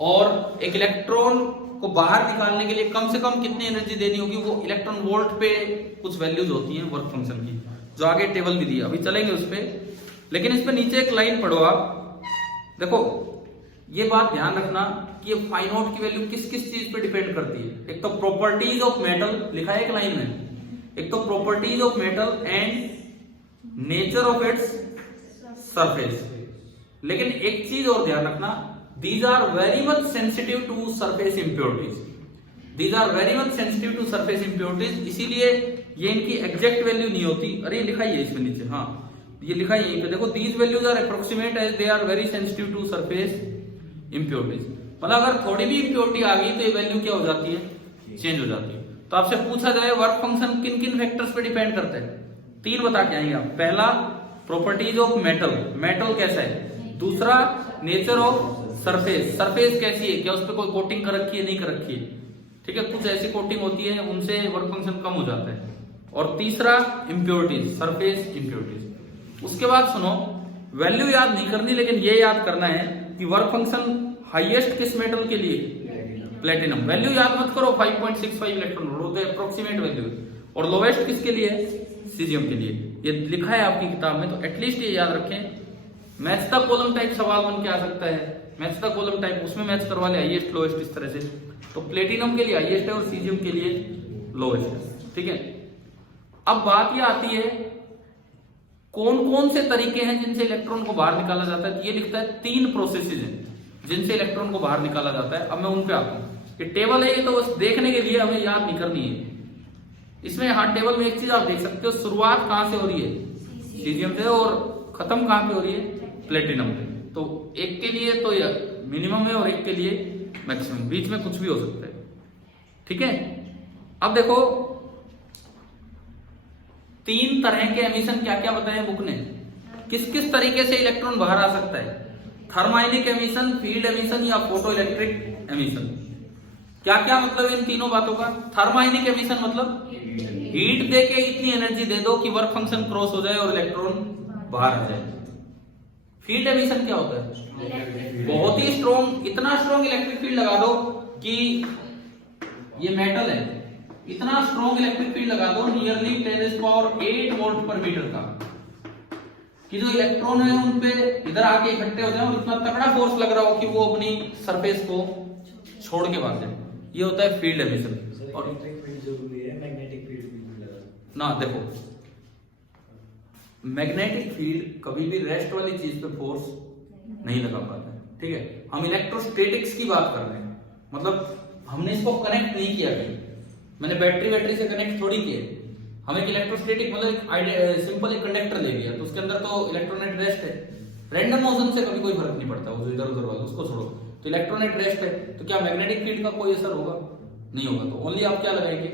और एक इलेक्ट्रॉन को बाहर निकालने के लिए कम से कम कितनी एनर्जी देनी होगी? वो इलेक्ट्रॉन वोल्ट पे कुछ वैल्यूज होती हैं वर्क फंक्शन की, जो आगे टेबल भी दिया, अभी चलेंगे उस पे। लेकिन इस पे नीचे एक लाइन पढ़ो आप, देखो ये बात ध्यान रखना कि ये फाई नॉट की वैल्यू किस किस चीज पे डिपेंड करती है। एक तो प्रॉपर्टीज ऑफ मेटल लिखा है एक लाइन में, एक तो properties of metal and nature of its surface. लेकिन एक चीज और ध्यान रखना, these are very much sensitive to surface impurities. These are very much sensitive to surface impurities. इसीलिए ये इनकी एग्जैक्ट वैल्यू नहीं होती। अरे लिखा ही है इसमें नीचे, हाँ ये लिखा ही है, देखो these values are approximate as they are very sensitive to surface impurities. मतलब अगर थोड़ी भी impurity आ गई तो ये वैल्यू क्या हो जाती है? चेंज हो जाती है। तो आपसे पूछा जाए वर्क फंक्शन किन किन फैक्टर्स पे डिपेंड करता है? 3 बता के आएंगे आप। पहला प्रॉपर्टीज ऑफ मेटल, मेटल कैसा है। दूसरा नेचर ऑफ सरफेस, सरफेस कैसी है, क्या उस पर कोई कोटिंग कर रखी है नहीं कर रखी है। ठीक है, कुछ ऐसी कोटिंग होती है उनसे वर्क फंक्शन कम हो जाता है। और तीसरा इम्प्योरिटीज, सरफेस इम्प्योरिटीज। उसके बाद सुनो, वैल्यू याद नहीं करनी, लेकिन ये याद करना है कि वर्क फंक्शन हाईएस्ट किस मेटल के लिए? प्लेटिनम। वैल्यू याद मत करो, 5.65 इलेक्ट्रॉन वोल्ट अप्रोक्सीमेट वैल्यू। और लोवेस्ट किसके लिए? सीजियम के लिए। ये लिखा है आपकी किताब में, तो एटलीस्ट ये याद रखें। मैच द कॉलम टाइप सवाल बन के आ सकता है, मैच द कॉलम टाइप, उसमें मैच करवा ले हाईएस्ट लोएस्ट इस तरह से। तो प्लेटिनम के लिए हाईएस्ट है और सीजियम के लिए लोएस्ट है। ठीक है, अब बात ये आती है कौन कौन से तरीके हैं जिनसे इलेक्ट्रॉन को बाहर निकाला जाता है। ये लिखता है 3 प्रोसेसेस हैं जिनसे इलेक्ट्रॉन को बाहर निकाला जाता है। अब मैं उन पे आता हूं। ये टेबल है, ये तो बस देखने के लिए, हमें याद नहीं करनी है। इसमें हाँ टेबल में एक चीज आप देख सकते हो, शुरुआत कहां से हो रही है? सीजियम से, और खत्म कहां पे हो रही है? प्लेटिनम पे। तो एक के लिए तो मिनिमम है और एक के लिए मैक्सिमम, बीच में कुछ भी हो सकता है। ठीक है, अब देखो 3 तरह के एमिशन क्या क्या बताए बुक ने, किस किस तरीके से इलेक्ट्रॉन बाहर आ सकता है। थर्माइनिक एमिशन, फील्ड एमिशन या फोटो इलेक्ट्रिक एमिशन। क्या क्या मतलब इन तीनों बातों का? थर्माइनिक एमिशन मतलब हीट दे के इतनी एनर्जी दे दो कि वर्क फंक्शन क्रॉस हो जाए और इलेक्ट्रॉन बाहर आ जाए। फील्ड एमिशन क्या होता है? बहुत ही स्ट्रॉन्ग, इतना स्ट्रॉन्ग इलेक्ट्रिक फील्ड लगा दो कि ये मेटल है, इतना स्ट्रॉन्ग इलेक्ट्रिक फील्ड लगा दो नियरली 10⁸ वोल्ट पर मीटर का, कि जो इलेक्ट्रॉन है उन पे इधर आके इकट्ठे हो जाए और इतना तगड़ा फोर्स लग रहा हो कि वो अपनी सरफेस को छोड़ के भाग जाए। ये होता है फील्ड एमिशन। और इलेक्ट्रिक फील्ड जरूरी है, मैग्नेटिक फील्ड भी लगा ना। देखो मैग्नेटिक फील्ड कभी भी रेस्ट वाली चीज पे फोर्स नहीं लगा पाता है। ठीक है, हम इलेक्ट्रोस्टैटिक्स की बात कर रहे हैं, मतलब हमने इसको कनेक्ट नहीं किया कहीं, मैंने बैटरी से कनेक्ट थोड़ी किए, हमें इलेक्ट्रोस्टैटिक मतलब सिंपल एक कंडक्टर ले लिया, तो उसके अंदर तो इलेक्ट्रॉन एट रेस्ट है, रैंडम मोशन से कभी कोई फर्क नहीं पड़ता, वो इधर उधर वाला उसको छोड़ो, तो इलेक्ट्रॉन एट रेस्ट है, तो क्या मैग्नेटिक फील्ड का कोई असर होगा? नहीं होगा। तो ओनली आप क्या लगाएंगे?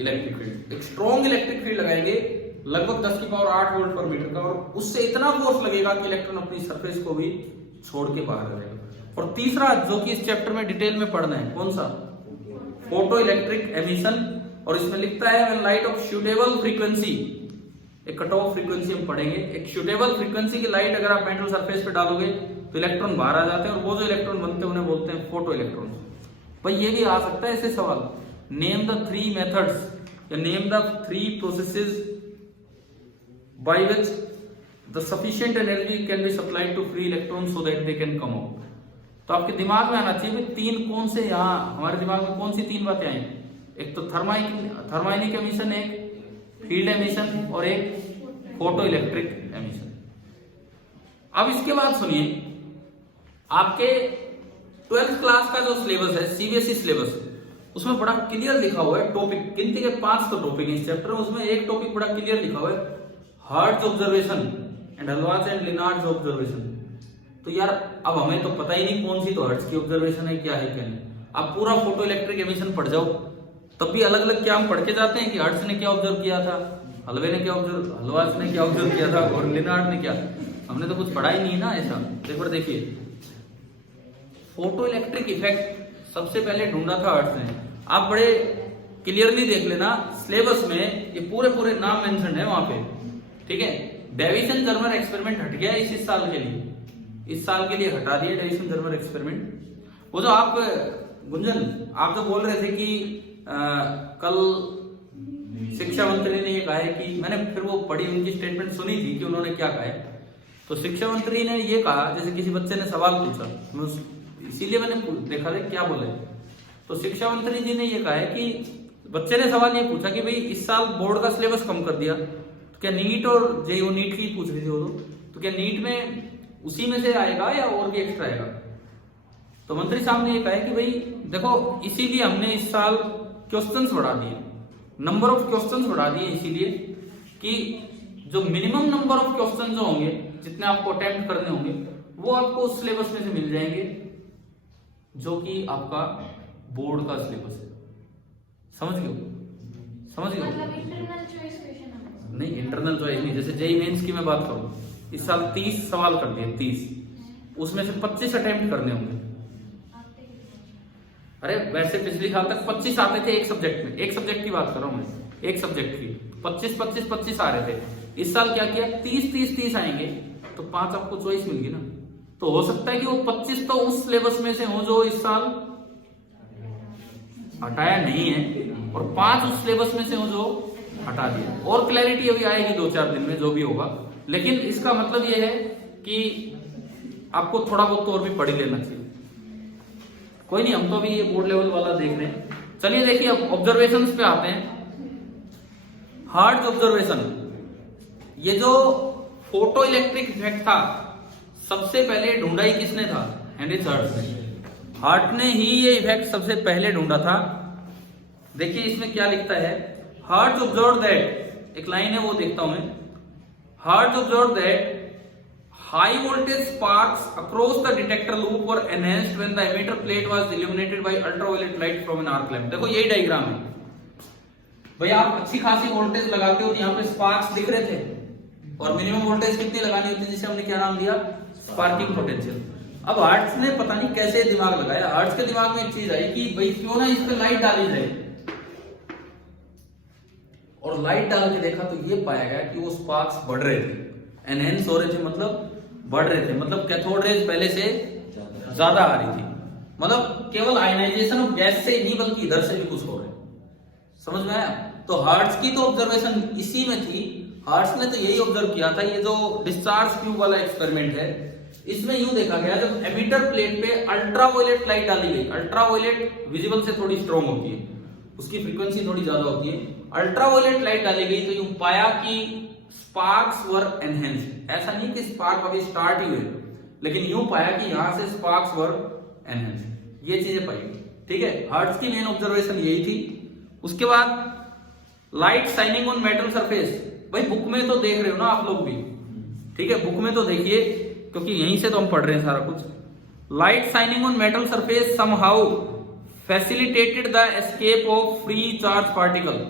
इलेक्ट्रिक फील्ड, एक स्ट्रॉन्ग इलेक्ट्रिक फील्ड लगाएंगे लगभग 10 की पावर 8 वोल्ट पर मीटर का, और उससे इतना फोर्स लगेगा कि इलेक्ट्रॉन अपनी सरफेस को भी छोड़ के बाहर आ जाएगा। और तीसरा जो कि इस चैप्टर में डिटेल में पढ़ना है, कौन सा? फोटो इलेक्ट्रिक एमिशन, और इसमें लिखता है when light of suitable frequency, एक कट ऑफ फ्रीक्वेंसी हम पढ़ेंगे, एक सूटेबल फ्रीक्वेंसी की लाइट अगर आप मेटल सरफेस पे डालोगे तो इलेक्ट्रॉन बाहर आ जाते हैं, और वो जो इलेक्ट्रॉन बनते हैं उन्हें बोलते हैं फोटो इलेक्ट्रॉन। भाई ये भी आ सकता है ऐसे सवाल, नेम द 3 मेथड्स या name the 3 processes by which the sufficient energy can be supplied to free electron so that they can come out. तो आपके दिमाग में आना चाहिए 3 कौन से, यहाँ हमारे दिमाग में कौन सी 3 बातें आई? एक तो थर्माइनिक एमिशन, एक फील्ड एमिशन, और एक फोटो इलेक्ट्रिक एमिशन। अब इसके बाद सुनिए, आपके 12th क्लास का जो सिलेबस है, सीबीएसई सिलेबस, उसमें बड़ा क्लियर लिखा हुआ है टॉपिक, गिनती के 5 तो टॉपिक है इस चैप्टर में, उसमें एक टॉपिक बड़ा क्लियर लिखा हुआ है, Hertz observation and Hallwachs and Lenard's observation. तो यार अब हमें तो पता ही नहीं कौन सी तो हर्ट्ज की ऑब्जर्वेशन है, क्या है क्या नहीं। आप पूरा फोटो इलेक्ट्रिक एमिशन पढ़ जाओ, तब भी अलग अलग क्या हम पढ़ के जाते हैं कि हर्ट्ज ने क्या ऑब्जर्व किया था, हलवे ने क्या ऑब्जर्व, हलवार्ज ने क्या ऑब्जर्व किया था, और लिनार्ड ने क्या, हमने तो कुछ पढ़ा ही नहीं ना ऐसा। एक बार देखिए, फोटो इलेक्ट्रिक इफेक्ट सबसे पहले ढूंढा था हर्ट्ज ने। आप बड़े क्लियरली देख लेना सिलेबस में, ये पूरे नाम मेंशन है वहां पे, ठीक है। डेविसन जर्मर एक्सपेरिमेंट हट गया इस साल के लिए, इस साल के लिए हटा दिया डेविसन जर्मर एक्सपेरिमेंट। वो जो आप गुंजन आप तो बोल रहे थे कि कल शिक्षा मंत्री ने ये कहा है कि, मैंने फिर वो पढ़ी, उनकी स्टेटमेंट सुनी थी कि उन्होंने क्या कहा है। तो शिक्षा मंत्री ने ये कहा, जैसे किसी बच्चे ने सवाल पूछा, इसीलिए मैंने देखा था क्या बोले। तो शिक्षा मंत्री जी ने ये कहा है कि बच्चे ने सवाल ये पूछा कि भाई इस साल बोर्ड का सिलेबस कम कर दिया, तो क्या नीट और जेईई, नीट की पूछ रही थी वो, तो क्या नीट में उसी में से आएगा या और भी एक्स्ट्रा आएगा? तो मंत्री साहब ने ये कहा है कि भाई देखो, इसीलिए हमने इस साल क्वेश्चंस बढ़ा दिए, नंबर ऑफ क्वेश्चंस बढ़ा दिए, इसीलिए कि जो मिनिमम नंबर ऑफ क्वेश्चन जो होंगे, जितने आपको अटेम्प्ट करने होंगे, वो आपको उस सिलेबस में से मिल जाएंगे जो कि आपका बोर्ड का सिलेबस है। समझ गए? मतलब इंटरनल चॉइस क्वेश्चन नहीं, इंटरनल चॉइस नहीं, जैसे जेईई मेंस की मैं बात करूं, इस साल 30 सवाल कर दिए, 30, उसमें से 25 अटेम्प्ट करने होंगे। अरे वैसे पिछले साल तक 25 आते थे एक सब्जेक्ट में, एक सब्जेक्ट की बात कर रहा हूं मैं, एक सब्जेक्ट की 25 आ रहे थे। इस साल क्या किया, 30 आएंगे, तो 5 आपको चॉइस मिल गई ना। तो हो सकता है कि वो 25 तो उस सिलेबस में से हो जो इस साल हटाया नहीं है, और 5 उस सिलेबस में से हो जो हटा दिया। और क्लैरिटी अभी आएगी 2-4 दिन में, जो भी होगा। लेकिन इसका मतलब ये है कि आपको थोड़ा बहुत तो और भी पढ़ लेना चाहिए। कोई नहीं, हम तो अभी ये बोर्ड लेवल वाला देख रहे हैं। चलिए देखिए, अब ऑब्जर्वेशंस पे आते हैं। हर्ट्ज ऑब्जर्वेशन, ये जो फोटो इलेक्ट्रिक इफेक्ट था, सबसे पहले ढूंढा ही किसने था? हेनरी हर्ट्ज ने। हर्ट्ज ने ही ये इफेक्ट सबसे पहले ढूंढा था। देखिए इसमें क्या लिखता है, हर्ट्ज ऑब्जर्व दैट, एक लाइन है वो देखता हूं मैं। Hertz observe that high voltage sparks across the detector loop were enhanced when the emitter plate was illuminated by ultraviolet light from an arc lamp। देखो यही डायग्राम है भाई, आप अच्छी खासी वोल्टेज लगाते हो तो यहाँ पे स्पार्क्स दिख रहे थे, और मिनिमम वोल्टेज कितनी लगानी होती है, जिसे हमने क्या नाम दिया, स्पार्किंग पोटेंशियल। अब हर्ट्ज ने पता नहीं कैसे दिमाग लगाया, हर्ट्ज के दिमाग में एक चीज आई कि भाई क्यों ना इस पे लाइट डाली जाए, और लाइट डाल के देखा तो ये पाया गया कि वो स्पार्क्स बढ़ रहे थे, एनहेंस हो रहे थे, मतलब बढ़ रहे थे, मतलब कैथोड रेज पहले से ज्यादा आ रही थी। मतलब केवल आयनाइजेशन ऑफ गैस से नहीं बल्कि इधर से भी कुछ हो रहा है। समझ में आया? तो हर्ट्ज की तो ऑब्जर्वेशन इसी में थी, हर्ट्ज ने तो यही ऑब्जर्व किया था। ये जो डिस्चार्ज ट्यूब वाला एक्सपेरिमेंट है, इसमें यूं देखा गया जब एमिटर प्लेट पे अल्ट्रावायलेट लाइट डाली गई, अल्ट्रावायलेट विजिबल से थोड़ी स्ट्रॉन्ग होती है, उसकी फ्रीक्वेंसी थोड़ी ज्यादा होती है, अल्ट्रावायलेट लाइट डाली गई तो यूं पाया कि स्पार्क्स वर एनहेंस्ड। ऐसा नहीं कि स्पार्क अभी स्टार्ट ही हुए, लेकिन यूं पाया कि यहां से स्पार्क्स वर एनहेंस्ड, ये चीजें पाई। ठीक है, हर्ट्ज की मेन ऑब्जर्वेशन यही थी। उसके बाद light shining on metal surface, भाई बुक में तो देख रहे हो ना आप लोग भी, ठीक है, बुक में तो देखिए क्योंकि यहीं से तो हम पढ़ रहे हैं सारा कुछ। Light shining on metal surface somehow facilitated the escape of free charge particle.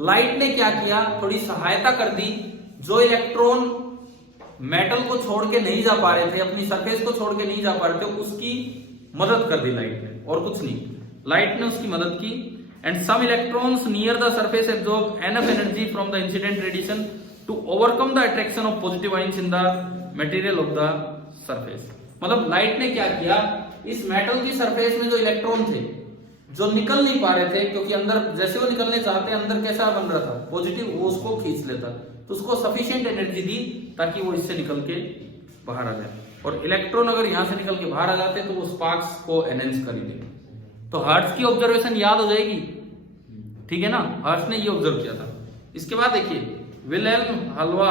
Light ने क्या किया, थोड़ी सहायता कर दी, जो इलेक्ट्रॉन मेटल को छोड़ के नहीं जा पा रहे थे, अपनी सरफेस को छोड़ के नहीं जा पा रहे थे, उसकी मदद कर दी लाइट ने, और कुछ नहीं, लाइट ने उसकी मदद की। And some electrons near the surface absorb enough energy from the incident radiation to overcome the attraction of positive ions in the material of the surface. मतलब लाइट ने क्या किया, इस मेटल की सरफेस में जो इलेक्ट्रॉन थे जो निकल नहीं पा रहे थे, क्योंकि अंदर जैसे वो निकलने चाहते अंदर कैसा बन रहा था, पॉजिटिव, वो उसको खींच लेता, तो उसको सफिशिएंट एनर्जी दी ताकि वो इससे निकल के बाहर आ जाए। और इलेक्ट्रॉन अगर यहां से निकल के बाहर आ जाते तो वो स्पार्क्स को एनहेंस कर ही देते। तो हर्ट्ज की ऑब्जर्वेशन याद हो जाएगी, ठीक है ना, हर्ट्ज ने ये ऑब्जर्व किया था। इसके बाद देखिए विलेल्म हलवा,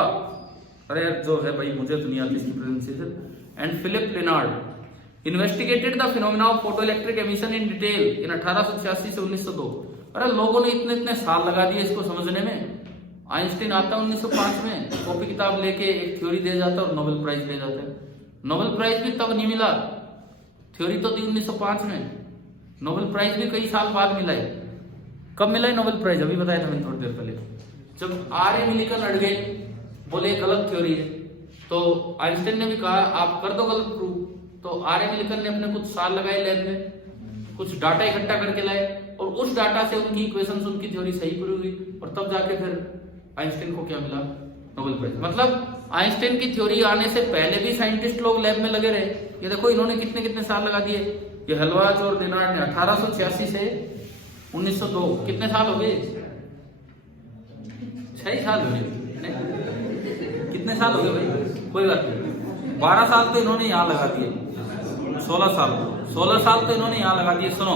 अरे जो है भाई मुझे तो नहीं आती इसकी pronunciation, and Philip Lenard investigated the phenomena of photoelectric emission in detail in 1886 से 1902। अरे लोगों ने इतने इतने साल लगा दिए इसको समझने में। आइंस्टीन आता 1905 में, कॉपी किताब लेके एक थ्योरी दे जाता और नोबेल प्राइज ले जाता है। नोबेल प्राइज भी तब नहीं मिला, थ्योरी तो दी 1905 में, नोबेल प्राइज भी कई साल बाद मिला है। कब मिला है नोबेल प्राइज, अभी बताया था मैंने थोड़ी देर पहले, जब आर ए मिलिकन अड़ गए, बोले गलत थ्योरी है, तो आइंस्टीन ने भी कहा आप कर दो गलत प्रूफ। तो आर ए मिलिकन ने अपने कुछ साल लगाए लैब में, कुछ डाटा इकट्ठा करके लाए, और उस डाटा से उनकी इक्वेशंस, उनकी थ्योरी सही प्रूव हुई, और तब जाके फिर आइंस्टीन को क्या मिला, नोबेल प्राइज। मतलब आइंस्टीन की थ्योरी आने से पहले भी साइंटिस्ट लोग लैब में लगे रहे। ये देखो इन्होंने कितने कितने साल लगा दिए। ये हलवाज और लेनार्ड ने 1886 से 1902, कितने साल हो गए, 6 साल हो गए, कितने साल हो गए भाई, कोई बात नहीं, 12 साल तो इन्होंने यहाँ लगा दिए, 16 साल तो इन्होंने यहाँ लगा दिए, सुनो।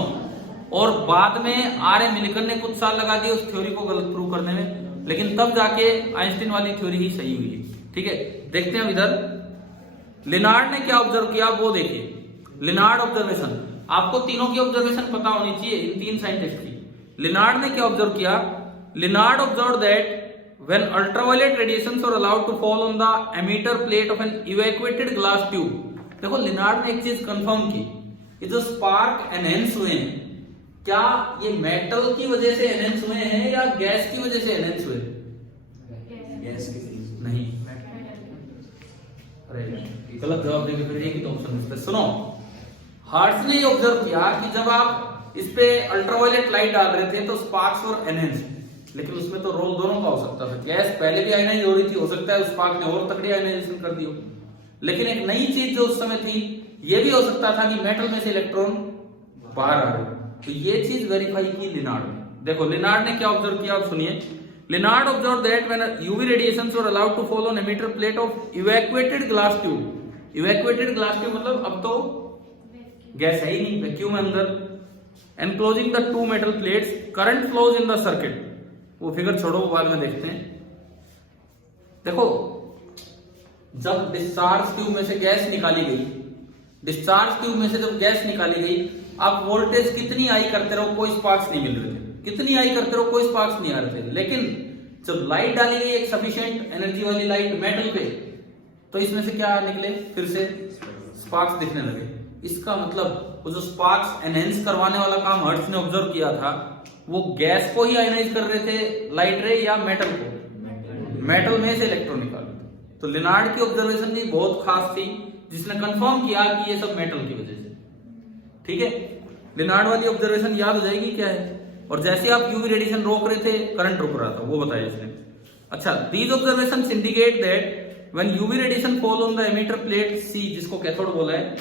और बाद में आर ए मिलिकन ने कुछ साल लगा दिए उस थ्योरी को गलत प्रूव करने में, लेकिन तब जाके आइंस्टीन वाली थ्योरी ही सही हुई है, ठीक है। देखते हैं इधर लिनार्ड ने क्या ऑब्जर्व किया, वो देखिए। लिनार्ड ऑब्जर्वेशन, आपको तीनों की ऑब्जर्वेशन पता होनी चाहिए, इन तीन साइंटिस्ट की। लिनार्ड ने क्या ऑब्जर्व किया, Lenard observe that when ultraviolet radiations are allowed to fall on the emitter plate of an evacuated glass tube। देखो लिनार्ड ने एक चीज कंफर्म की, ये जो स्पार्क एनहेंस हुए हैं, क्या ये मेटल की वजह से एनहेंस हुए हैं या गैस की वजह से एनहेंस हुए? गैस की नहीं, अरे गलत जवाब देंगे फिर एक ही तो ऑप्शन। सुनो, हर्ट्ज ने ये ऑब्जर्व किया कि जब आप इस पे अल्ट्रावायलेट लाइट डाल रहे थे तो स्पार्क्स और एनहेंस, लेकिन उसमें तो रोल दोनों का हो सकता था। गैस पहले भी आयनाइज हो रही थी, हो सकता है उस स्पार्क ने और तगड़ी आयनाइजेशन कर दी हो, लेकिन एक नई चीज जो उस समय थी, ये भी हो सकता था कि मेटल में से इलेक्ट्रॉन बाहर आ रहे, तो ये चीज वेरीफाई की लिनार्ड ने। देखो लिनार्ड ने क्या ऑब्जर्व किया, आप सुनिए। Lenard observe that when UV radiations were allowed to fall on emitter plate of evacuated glass tube. Evacuated glass tube मतलब अब तो गैस है ही नहीं, वैक्यूम अंदर, enclosing the two metal plates, current flows in the circuit. वो फिगर छोड़ो, बाद में देखते हैं। देखो जब डिस्चार्ज ट्यूब में से गैस निकाली गई, डिस्चार्ज ट्यूब में से जब गैस निकाली गई, आप वोल्टेज कितनी आई करते रहो कोई स्पार्क्स नहीं मिल रहे थे, कितनी आई करते रहो कोई स्पार्क्स नहीं आ रहे थे। लेकिन जब लाइट डाली गई एक सफिशिएंट एनर्जी वाली लाइट मेटल पे, तो इसमें से क्या निकले, फिर से स्पार्क्स दिखने लगे। इसका मतलब वो जो स्पार्क्स एनहेंस करवाने वाला काम हर्ट्ज ने ऑब्जर्व किया था, वो गैस को ही आयनाइज कर रहे थे लाइट रे, या मेटल को, मेटल में से इलेक्ट्रॉन निकाल रहे थे। तो लिनार्ड की ऑब्जर्वेशन भी बहुत खास थी, जिसने कंफर्म किया कि ये सब मेटल की वजह से, ठीक है। लिनार्ड वाली ऑब्जर्वेशन याद हो जाएगी क्या है, और जैसे आप यूवी रेडिएशन रोक रहे थे करंट रुक रहा था, वो बताया इसने। अच्छा, these observations indicate that when UV radiation fall on the emitter plate C, जिसको कैथोड बोला है,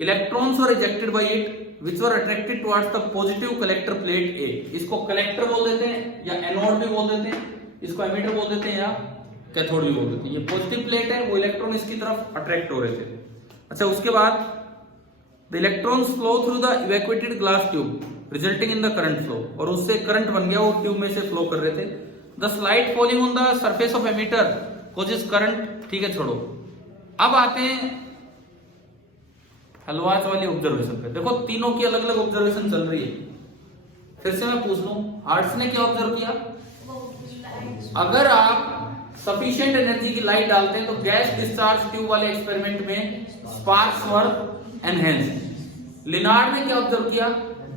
electrons were ejected by it which were attracted towards the positive collector plate A। इसको कलेक्टर बोल देते हैं या एनोड भी बोल देते हैं, इसको एमिटर बोल देते हैं या कैथोड भी बोल देते हैं। ये पॉजिटिव प्लेट है, वो इलेक्ट्रॉन इसकी तरफ अट्रैक्ट हो रहे थे। अच्छा, उसके बाद the electrons flow through the evacuated glass tube resulting in the current flow, और उससे करंट बन गया, वो ट्यूब में से फ्लो कर रहे थे। The slight falling on the surface of emitter causes current, ठीक है छोड़ो। अब आते हैं हेलवाच वाली ऑब्जर्वेशन पे। देखो तीनों की अलग अलग ऑब्जर्वेशन चल रही है। फिर से मैं पूछ लूं, हार्ट्स ने क्या ऑब्जर्व किया? अगर आप सफिशिएंट एनर्जी की लाइट डालते हैं तो गैस डिस्चार्ज ट्यूब वाले एक्सपेरिमेंट में स्पार्क्स वर एनहेंस। लिनार्ड ने क्या ऑब्जर्व किया?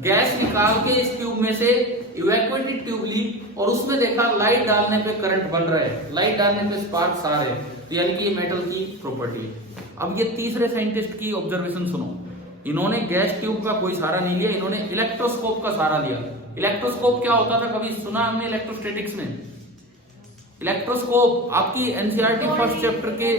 गैस निकाल के इस ट्यूब में से इवैक्यूएटेड ट्यूब ली और उसमें देखा लाइट डालने पे करंट बन रहा है, लाइट डालने पे स्पार्क्स आ रहे हैं, तो यानी कि ये मेटल की प्रॉपर्टी है। अब ये तीसरे साइंटिस्ट की ऑब्जर्वेशन सुनो। इन्होंने गैस ट्यूब का कोई सहारा नहीं लिया, इन्होंने इलेक्ट्रोस्कोप का सहारा लिया। इलेक्ट्रोस्कोप क्या होता था, कभी सुना हमने इलेक्ट्रोस्टैटिक्स में? इलेक्ट्रोस्कोप आपकी एनसीईआरटी फर्स्ट चैप्टर के,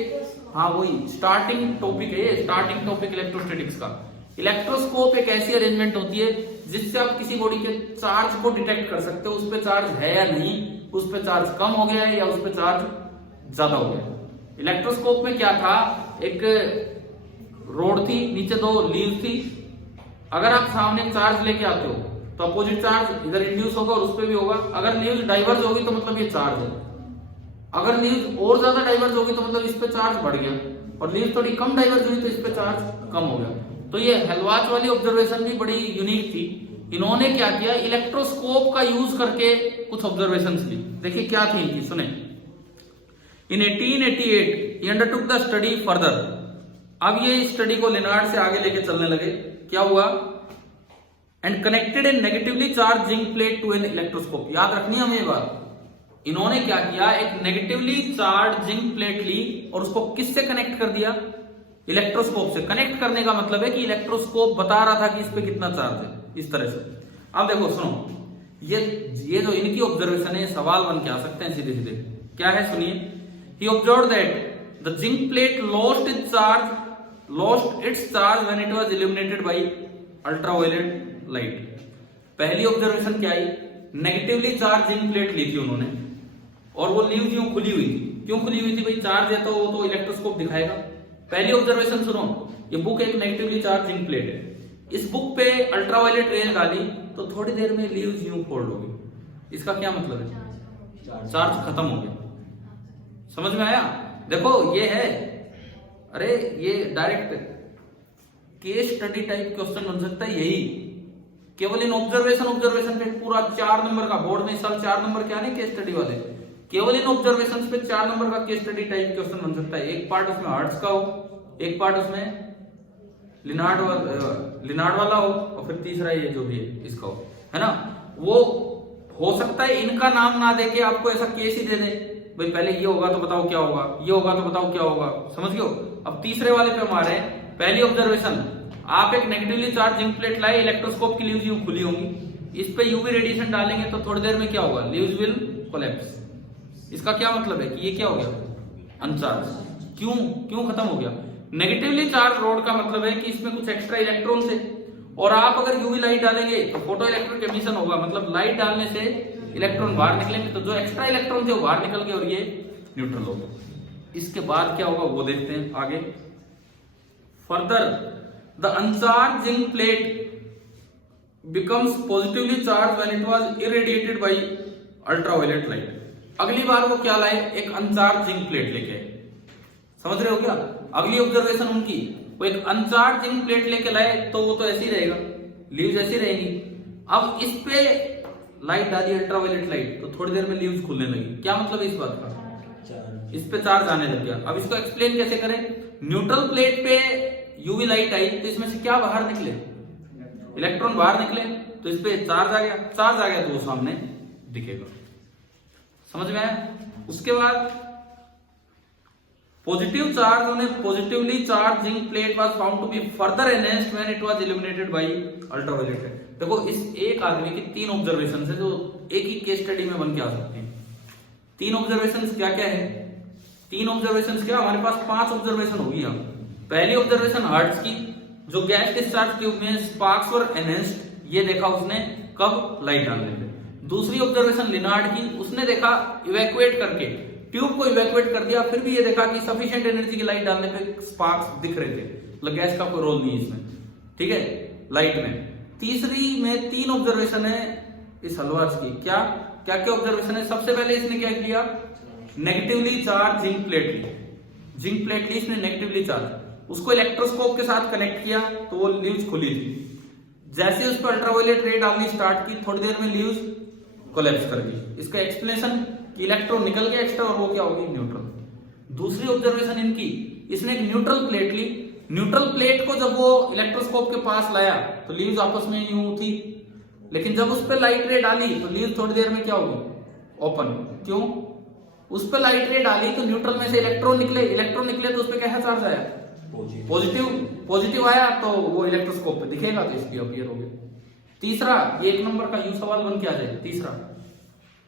हाँ वही स्टार्टिंग टॉपिक है, स्टार्टिंग टॉपिक इलेक्ट्रोस्टैटिक्स का। इलेक्ट्रोस्कोप एक ऐसी अरेंजमेंट होती है जिससे आप किसी बॉडी के चार्ज को डिटेक्ट कर सकते हो, उस पे चार्ज है या नहीं, उस पे चार्ज कम हो गया है या उस पे चार्ज ज्यादा हो गया। इलेक्ट्रोस्कोप में क्या था, एक रोड थी, नीचे दो लीव थी। अगर आप सामने चार्ज लेके आते हो तो अपोजिट चार्ज इधर इंड्यूस होगा और उस पे भी होगा। अगर लीव डाइवर्ज होगी तो मतलब ये चार्ज है, अगर लीव और ज्यादा डाइवर्ज होगी तो मतलब इस पे चार्ज बढ़ गया, और लीव थोड़ी कम डाइवर्ज हुई तो इस पे चार्ज कम हो गया। तो ये हेलवाच वाली ऑब्जर्वेशन भी बड़ी यूनिक थी। इन्होंने क्या किया, इलेक्ट्रोस्कोप का यूज करके कुछ ऑब्जर्वेशंस ली। देखिए क्या थी इनकी, सुने। इन 1888 he undertook the study further। अब ये स्टडी को लिनार्ड से आगे लेके चलने लगे। क्या हुआ, and connected a negatively charge zinc plate to an electroscope. याद रखनी है हमें ये बात। इन्होंने क्या किया, एक नेगेटिवली चार्ज जिंक प्लेट ली और उसको किससे कनेक्ट कर दिया, इलेक्ट्रोस्कोप से। कनेक्ट करने का मतलब है कि इलेक्ट्रोस्कोप बता रहा था कि इस पे कितना चार्ज है, इस तरह से। अब देखो सुनो, ये जो इनकी ऑब्जर्वेशन है, सवाल बन के आ सकते हैं सीधे सीधे। क्या है सुनिए, he observed that the zinc plate lost its charge when it was illuminated by ultraviolet light। पहली ऑब्जर्वेशन क्या आई, नेगेटिवली चार्ज जिंक प्लेट ली थी उन्होंने और वो लीव थी, खुली हुई थी। क्यों खुली हुई थी भाई, चार्ज है तो वो तो इलेक्ट्रोस्कोप दिखाएगा। पहली ऑब्जर्वेशन सुनो, ये बुक एक नेगेटिवली चार्ज जिंक प्लेट है, इस बुक पे अल्ट्रावायलेट रेज डाली तो थोड़ी देर में लीव्स यूं फोल्ड हो गई। इसका क्या मतलब है, चार्ज खत्म हो गया। समझ में आया? देखो ये है, अरे ये direct case study type question बन सकता है यही, केवल इन ऑब्जर्वेशन पे पूरा 4 नंबर का बोर्ड में इस साल 4 नंबर क्या है केस स्टडी वाले, केवल इन ऑब्जर्वेशंस पे 4 नंबर का केस स्टडी टाइप क्वेश्चन बन सकता है। एक पार्ट उसमें हार्ट्स का हो, एक पार्ट उसमें लिनार्ड वाला हो, और फिर तीसरा ये जो भी है इसका हो, है ना। वो हो सकता है इनका नाम ना देके आपको ऐसा केस ही दे दे, भाई पहले ये होगा तो बताओ क्या होगा, ये होगा तो बताओ क्या होगा। समझ गए हो? अब तीसरे वाले पे हमारे पहली ऑब्जर्वेशन, आप एक नेगेटिवली चार्ज जिंक प्लेट लाए, इलेक्ट्रोस्कोप की लीव्स यूं खुली होंगी, इस पे यूवी रेडिएशन डालेंगे तो थोड़ी देर में क्या होगा, लीव्स विल कोलैप्स। इसका क्या मतलब है कि ये क्या हो गया, अनचार्ज। क्यों खत्म हो गया? नेगेटिवली चार्ज रोड का मतलब है कि इसमें कुछ एक्स्ट्रा इलेक्ट्रॉन्स है, और आप अगर यूवी लाइट डालेंगे तो फोटो इलेक्ट्रिक एमिशन होगा, मतलब लाइट डालने से इलेक्ट्रॉन बाहर निकलेंगे, तो जो एक्स्ट्रा इलेक्ट्रॉन थे वो बाहर निकल गए और ये न्यूट्रल हो गए। इसके बाद क्या होगा वो देखते हैं आगे। Further the uncharged zinc plate becomes positively charge when it was irradiated by ultraviolet light. अगली बार वो क्या लाए, एक अनचार्ज जिंक प्लेट लेके आए। समझ रहे हो क्या? अगली ऑब्जर्वेशन उनकी, वो एक अनचार्ज जिंक प्लेट लेके लाए तो वो तो ऐसे ही रहेगा, लीव्स ऐसी रहेंगी। अब इस पे लाइट डाली, अल्ट्रावायलेट लाइट, तो थोड़ी देर में लीव्स खुलने लगी। क्या मतलब है इस बात का, इस पे चार्ज आने लग गया। अब इसको एक्सप्लेन कैसे करें, न्यूट्रल प्लेट पे यूवी लाइट आई तो इसमें से क्या बाहर निकले, इलेक्ट्रॉन बाहर निकले, तो इस पे चार्ज आ गया। चार्ज आ गया तो वो सामने दिखेगा। समझ में आया? उसके बाद positive charge on a positively charge zinc plate was found to be further enhanced when it was illuminated by ultraviolet. देखो इस एक आदमी की 3 ऑब्जर्वेशन है जो एक ही केस स्टडी में बन के आ सकते हैं। 3 ऑब्जर्वेशन क्या क्या है, 3 ऑब्जर्वेशन क्या, हमारे पास 5 ऑब्जर्वेशन होगी। हम पहली ऑब्जर्वेशन हार्ट्स की, जो गैस डिस्चार्ज ट्यूब में स्पार्क्स वर एनहांस्ड, ये देखा उसने कब, लाइट डालने पे। दूसरी ऑब्जर्वेशन लिनार्ड की, उसने देखा इवैक्यूएट करके, ट्यूब को इवैक्यूएट कर दिया, फिर भी ये देखा कि सफिशिएंट एनर्जी की लाइट डालने पे स्पार्क्स दिख रहे थे, मतलब गैस का कोई रोल नहीं है इसमें, ठीक है, लाइट में। तीसरी में 3 ऑब्जर्वेशन है इस हलवार्स की। क्या क्या क्या ऑब्जर्वेशन है? सबसे पहले इसने क्या किया, नेगेटिवली चार्ज जिंक प्लेट ली, जिंक प्लेट ली इसने नेगेटिवली चार्ज, उसको इलेक्ट्रोस्कोप के साथ कनेक्ट किया तो वो लीव्स खुली थी। जैसे उस पर अल्ट्रावायलेट रे डालनी स्टार्ट की, थोड़ी देर में लीव्स कोलैप्स कर गई। इसका एक्सप्लेनेशन कि इलेक्ट्रॉन निकल गया एक्स्ट्रा और वो क्या होगी, न्यूट्रल। दूसरी ऑब्जर्वेशन इनकी, इसने एक न्यूट्रल प्लेट ली, न्यूट्रल प्लेट को जब वो इलेक्ट्रोस्कोप के पास लाया तो लीव्स आपस में यूं थी, लेकिन जब उस पर लाइट रे डाली तो लीव्स थोड़ी देर में क्या होगी, ओपन। क्यों? उस पर लाइट रे डाली तो न्यूट्रल में से इलेक्ट्रॉन निकले तो उस पर कैसा चार्ज आया, पॉजिटिव आया, तो वो इलेक्ट्रोस्कोप पे दिखेगा तो इसलिए अपीयर हो गया। तीसरा, ये 1 नंबर का यू सवाल बन के आ जाए। तीसरा,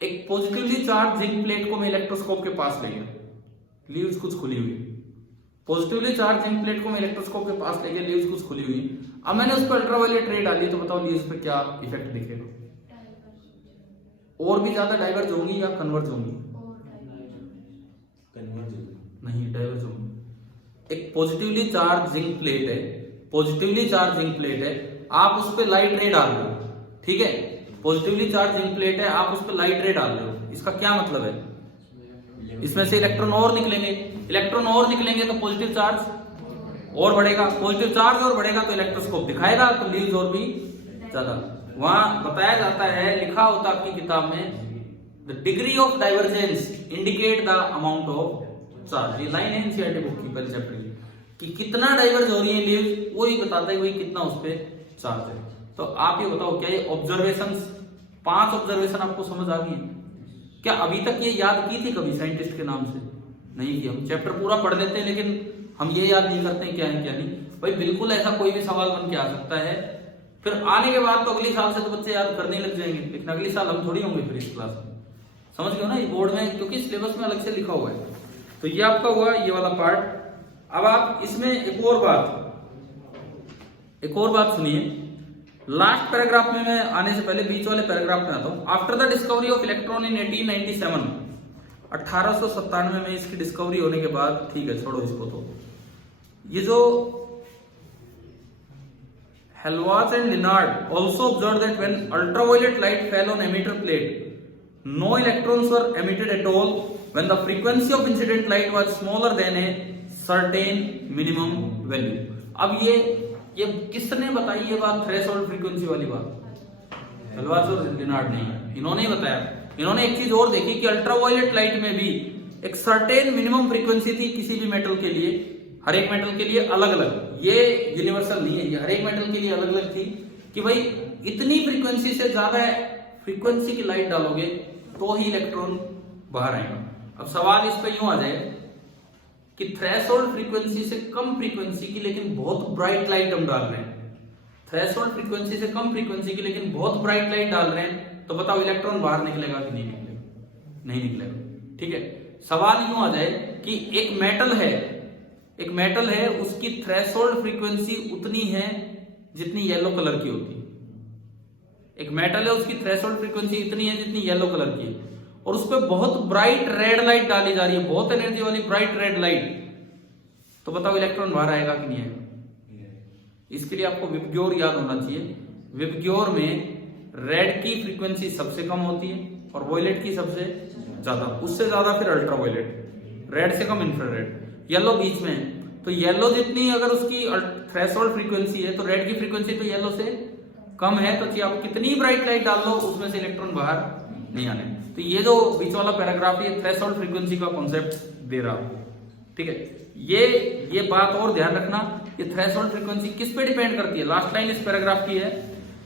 एक पॉजिटिवली चार्ज जिंक प्लेट को मैं इलेक्ट्रोस्कोप के पास ले गया, लीव्स कुछ खुली हुई। पॉजिटिवली चार्ज जिंक प्लेट को मैं इलेक्ट्रोस्कोप के पास ले गया, लीव्स कुछ खुली हुई। अब मैंने उस पर अल्ट्रावायलेट रे डाली तो बताओ लीव्स पे क्या इफेक्ट दिखेगा, और भी ज्यादा डाइवर्ज होंगी या कन्वर्ज होंगी? नहीं, डाइवर्ज होंगी। एक पॉजिटिवली चार्ज जिंक प्लेट है, पॉजिटिवली चार्ज जिंक प्लेट है, आप उस पर लाइट रे डाल रहे हो, ठीक है, पॉजिटिवली चार्ज जिंक प्लेट है, आप उस पर लाइट रे डाल रहे हो। इसका क्या मतलब है, इसमें से इलेक्ट्रॉन और निकलेंगे, इलेक्ट्रॉन और निकलेंगे तो पॉजिटिव चार्ज और बढ़ेगा, पॉजिटिव चार्ज और बढ़ेगा तो इलेक्ट्रोस्कोप दिखाएगा, तो लीव्स और भी ज्यादा। वहां बताया जाता है, लिखा होता आपकी किताब में, the degree of divergence indicate the amount of charge. ये लाइन है एनसीईआरटी बुक की पहले चैप्टर की, कि कितना डाइवर्ज हो रही है लीव्स, वही बताता है वही कितना उस पे चार्ज है। तो आप ये बताओ, क्या ये ऑब्जर्वेशंस, 5 ऑब्जर्वेशन आपको समझ आ गई? क्या अभी तक ये याद की थी कभी साइंटिस्ट के नाम से? नहीं की। हम चैप्टर पूरा पढ़ लेते हैं लेकिन हम ये याद नहीं करते क्या है क्या नहीं। भाई बिल्कुल ऐसा कोई भी सवाल बन के आ सकता है, फिर आने के बाद तो अगले साल से तो बच्चे याद करने लग जाएंगे, लेकिन अगले साल हम थोड़ी होंगे फिर इस क्लास में, समझ गए ना, ये बोर्ड में क्योंकि सिलेबस में अलग से लिखा हुआ है। तो ये आपका हुआ ये वाला पार्ट। अब आप इसमें एक और बात सुनिए। लास्ट पैराग्राफ में मैं आने से पहले बीच वाले पैराग्राफ में आता हूं। After the discovery of electron in 1897, 1897 में इसकी डिस्कवरी होने के बाद, ठीक है छोड़ो इसको, तो ये जो Hallwachs and Lenard also observe that when ultraviolet light fell on emitter plate, no electrons were emitted at all when the frequency of incident light was smaller than a certain minimum value। अब ये किसने बताई ये बात, थ्रेशोल्ड फ्रीक्वेंसी वाली बात? हेल्वाज और लिनार्ड ने, इन्होंने ही बताया। इन्होंने एक चीज और देखी कि अल्ट्रावायलेट लाइट में भी एक सर्टेन मिनिमम फ्रीक्वेंसी थी किसी भी मेटल के लिए, हर एक मेटल के लिए अलग अलग, ये यूनिवर्सल नहीं है, ये हर एक मेटल के लिए अलग अलग थी कि भाई इतनी फ्रीक्वेंसी से ज्यादा फ्रीक्वेंसी की लाइट डालोगे तो ही इलेक्ट्रॉन बाहर आएगा। अब सवाल इस पे यूं आ जाए कि थ्रेशोल्ड फ्रीक्वेंसी से कम फ्रीक्वेंसी की लेकिन बहुत ब्राइट लाइट हम डाल रहे हैं, थ्रेशोल्ड फ्रीक्वेंसी से कम फ्रीक्वेंसी की लेकिन बहुत ब्राइट लाइट डाल रहे हैं, तो बताओ इलेक्ट्रॉन बाहर निकलेगा कि नहीं निकलेगा? नहीं निकलेगा। ठीक है, सवाल यूं आ जाए कि एक मेटल है उसकी थ्रेशोल्ड फ्रीक्वेंसी उतनी है जितनी येलो कलर की होती है। एक मेटल है उसकी थ्रेशोल्ड फ्रीक्वेंसी इतनी है जितनी येलो कलर की है, और उस पर बहुत ब्राइट रेड लाइट डाली जा रही है, बहुत एनर्जी वाली ब्राइट रेड लाइट, तो बताओ इलेक्ट्रॉन बाहर आएगा कि नहीं आएगा? इसके लिए आपको विबग्योर याद होना चाहिए। विबग्योर में रेड की फ्रीक्वेंसी सबसे कम होती है और वॉयलेट की सबसे ज्यादा, उससे ज्यादा फिर अल्ट्रावायलेट, रेड से कम इंफ्रारेड, येलो बीच में है। तो येलो जितनी अगर उसकी थ्रेशोल्ड फ्रीक्वेंसी है तो रेड की फ्रीक्वेंसी तो येलो से कम है, तो आप कितनी ब्राइट लाइट डाल लो उसमें से इलेक्ट्रॉन बाहर नहीं आने। तो ये जो बीच वाला पैराग्राफ है थ्रेशोल्ड फ्रीक्वेंसी का कॉन्सेप्ट दे रहा हूं, ठीक है। ये बात और ध्यान रखना, ये थ्रेशोल्ड फ्रीक्वेंसी किस पे डिपेंड करती है? लास्ट लाइन इस पैराग्राफ की है,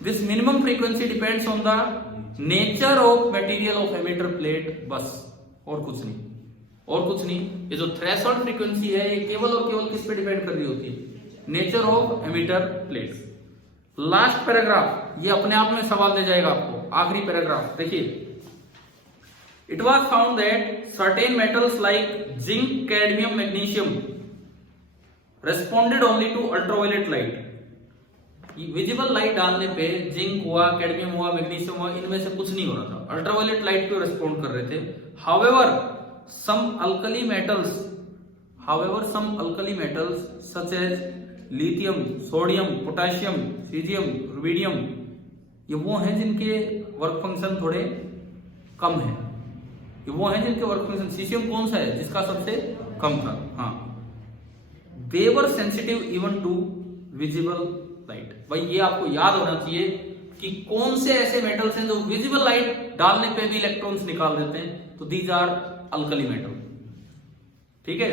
this minimum frequency depends on the nature of material of emitter plate, बस और कुछ नहीं, और कुछ नहीं। ये जो थ्रेशोल्ड फ्रीक्वेंसी है ये केवल और केवल किस पे डिपेंड कर रही होती है? Nature of emitter plate. Last paragraph ये अपने आप में सवाल दे जाएगा आपको, आखिरी पैराग्राफ देखिए। It was found that certain metals like zinc, cadmium, magnesium responded only to ultraviolet light। Visible light डालने पे जिंक हुआ, कैडमियम हुआ, मैग्नीशियम हुआ, इनमें से कुछ नहीं हो रहा था, अल्ट्रावायलेट लाइट पे रेस्पॉन्ड कर रहे थे। However, some alkali metals such as lithium, sodium, potassium, cesium, rubidium, ये वो हैं जिनके वर्क फंक्शन थोड़े कम है, ये वो हैं जिनके वर्क फंक्शन। सीशियम कौन सा है जिसका सबसे कम था? हाँ, they were sensitive even to visible light. भाई ये आपको याद होना चाहिए कि कौन से ऐसे मेटल्स हैं जो विजिबल लाइट डालने पे भी इलेक्ट्रॉन्स निकाल देते हैं, तो दीज आर अल्कली मेटल। ठीक है,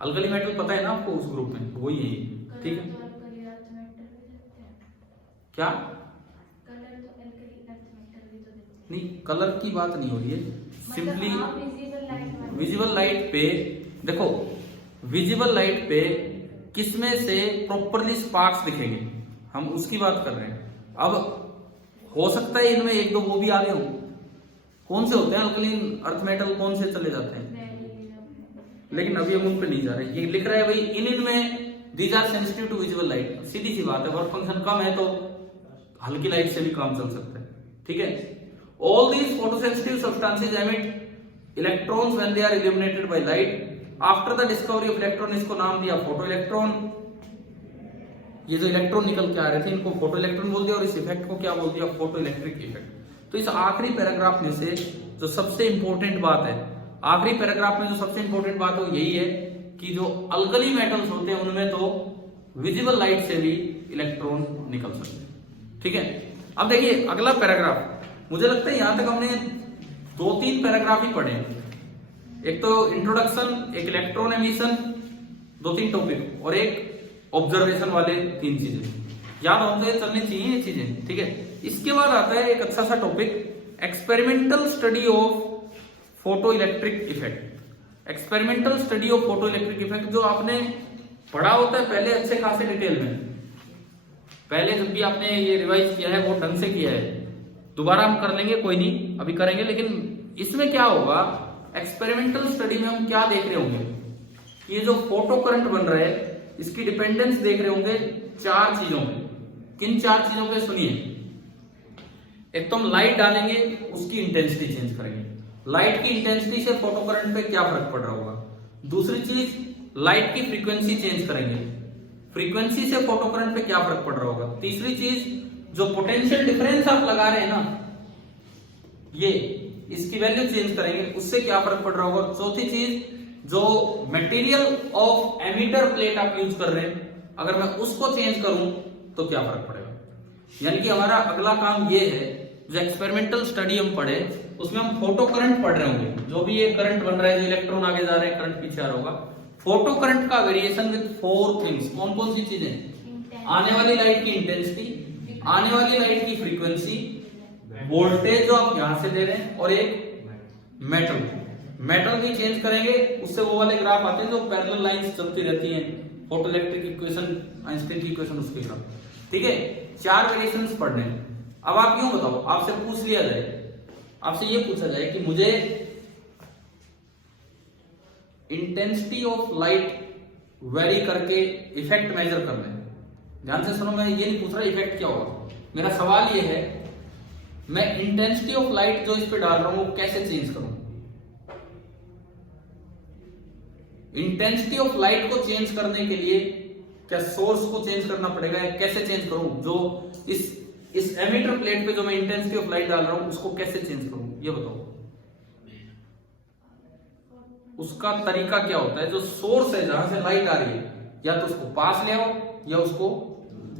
अल्कली मेटल पता है ना आपको उस ग्रुप में, वही है। ठीक है, क्या नहीं, कलर की बात नहीं हो रही है, सिंपली विजिबल लाइट पे देखो, विजिबल लाइट पे किसमें से प्रॉपरली स्पार्क्स दिखेंगे, हम उसकी बात कर रहे हैं। अब हो सकता है इनमें एक दो वो भी आ रहे हो, कौन से होते हैं अल्कलीन अर्थ मेटल, कौन से चले जाते हैं, लेकिन अभी हम उन पे नहीं जा रहे। ये लिख रहा है भाई इनमें these are sensitive to visible light, सीधी सी बात है, वर्क फंक्शन कम है तो हल्की लाइट से भी काम चल सकता है। ठीक है, all these photosensitive substances emit electrons when they are illuminated by light after the discovery of electron, इसको नाम दिया फोटो इलेक्ट्रॉन। ये जो इलेक्ट्रॉन निकल के आ रहे थे इनको फोटो इलेक्ट्रॉन बोल दिया, और इस इफेक्ट को क्या बोल दिया, फोटो इलेक्ट्रिक इफेक्ट। तो इस आखिरी पैराग्राफ में से जो सबसे इंपॉर्टेंट बात है, आखिरी पैराग्राफ में जो सबसे इंपॉर्टेंट बात है वो यही है कि जो अल्कली मेटल्स होते हैं उनमें तो विजिबल लाइट से भी इलेक्ट्रॉन निकल सकते हैं। ठीक है, अब देखिए अगला पैराग्राफ, मुझे लगता है यहां तक हमने 2-3 पैराग्राफ ही पढ़े हैं। एक तो इंट्रोडक्शन, एक इलेक्ट्रॉन एमिशन, 2-3 टॉपिक, और एक ऑब्जर्वेशन वाले 3 चीजें याद होते चलनी चाहिए ये चीजें। ठीक है, इसके बाद आता है एक अच्छा सा topic, experimental study of photo electric effect. Experimental study of photo electric effect जो आपने पढ़ा होता है पहले अच्छे खासे डिटेल में, पहले जब भी आपने ये रिवाइज किया है वो ढंग से किया है, दोबारा हम कर लेंगे, कोई नहीं अभी करेंगे। लेकिन इसमें क्या होगा, एक्सपेरिमेंटल स्टडी में हम क्या देख रहे होंगे, ये जो फोटो करंट बन रहा है इसकी डिपेंडेंस देख रहे होंगे 4 चीजों पे। किन 4 चीजों पे, सुनिए। एक तो हम लाइट डालेंगे, उसकी इंटेंसिटी चेंज करेंगे, लाइट की इंटेंसिटी से फोटो करंट पे क्या फर्क पड़ रहा होगा। दूसरी चीज, लाइट की फ्रीक्वेंसी चेंज करेंगे, फ्रीक्वेंसी से फोटो करंट पे क्या फर्क पड़ रहा होगा। तीसरी चीज, जो पोटेंशियल डिफरेंस आप लगा रहे हैं ना, ये इसकी वैल्यू चेंज करेंगे, उससे क्या फर्क पड़ रहा होगा। चौथी चीज, जो मटेरियल ऑफ एमिटर प्लेट आप यूज कर रहे हैं, अगर मैं उसको चेंज करूं तो क्या फर्क पड़ेगा। यानी कि हमारा अगला काम ये है, जो एक्सपेरिमेंटल स्टडी हम पढ़े उसमें हम फोटो करंट पढ़ रहे होंगे, जो भी ये करंट बन रहा है, जो इलेक्ट्रॉन आगे जा रहे हैं, करंट पीछे आ रहा होगा। फोटो करंट का वेरिएशन विद 4 थिंग्स, कौन कौन सी चीजें, आने वाली लाइट की इंटेंसिटी, आने वाली लाइट की फ्रीक्वेंसी, वोल्टेज जो आप यहां से दे रहे हैं, और एक मेटल भी चेंज करेंगे, उससे वो वाले ग्राफ आते हैं जो पैरेलल लाइंस चलती रहती हैं, फोटो इलेक्ट्रिक इक्वेशन, आइंस्टाइन की इक्वेशन, उसके ग्राफ। ठीक है, 4 वेरिएशंस पढ़ने हैं। अब आप यूं बताओ, आपसे पूछ लिया जाए, आपसे ये पूछा जाए कि मुझे इंटेंसिटी ऑफ लाइट वेरी करके इफेक्ट मेजर करना है। ध्यान से सुनो, मैं ये नहीं पूछ रहा इफेक्ट क्या होगा, मेरा सवाल ये है मैं इंटेंसिटी ऑफ लाइट जो इस पे डाल रहा हूं वो कैसे चेंज करूं। इंटेंसिटी ऑफ लाइट को चेंज करने के लिए क्या सोर्स को चेंज करना पड़ेगा, या कैसे चेंज करूं, जो इस एमिटर प्लेट पे जो मैं इंटेंसिटी ऑफ लाइट डाल रहा हूं उसको कैसे चेंज करूं, ये बताओ। उसका तरीका क्या होता है, जो सोर्स है जहां से लाइट आ रही है, या तो उसको पास ले आओ या उसको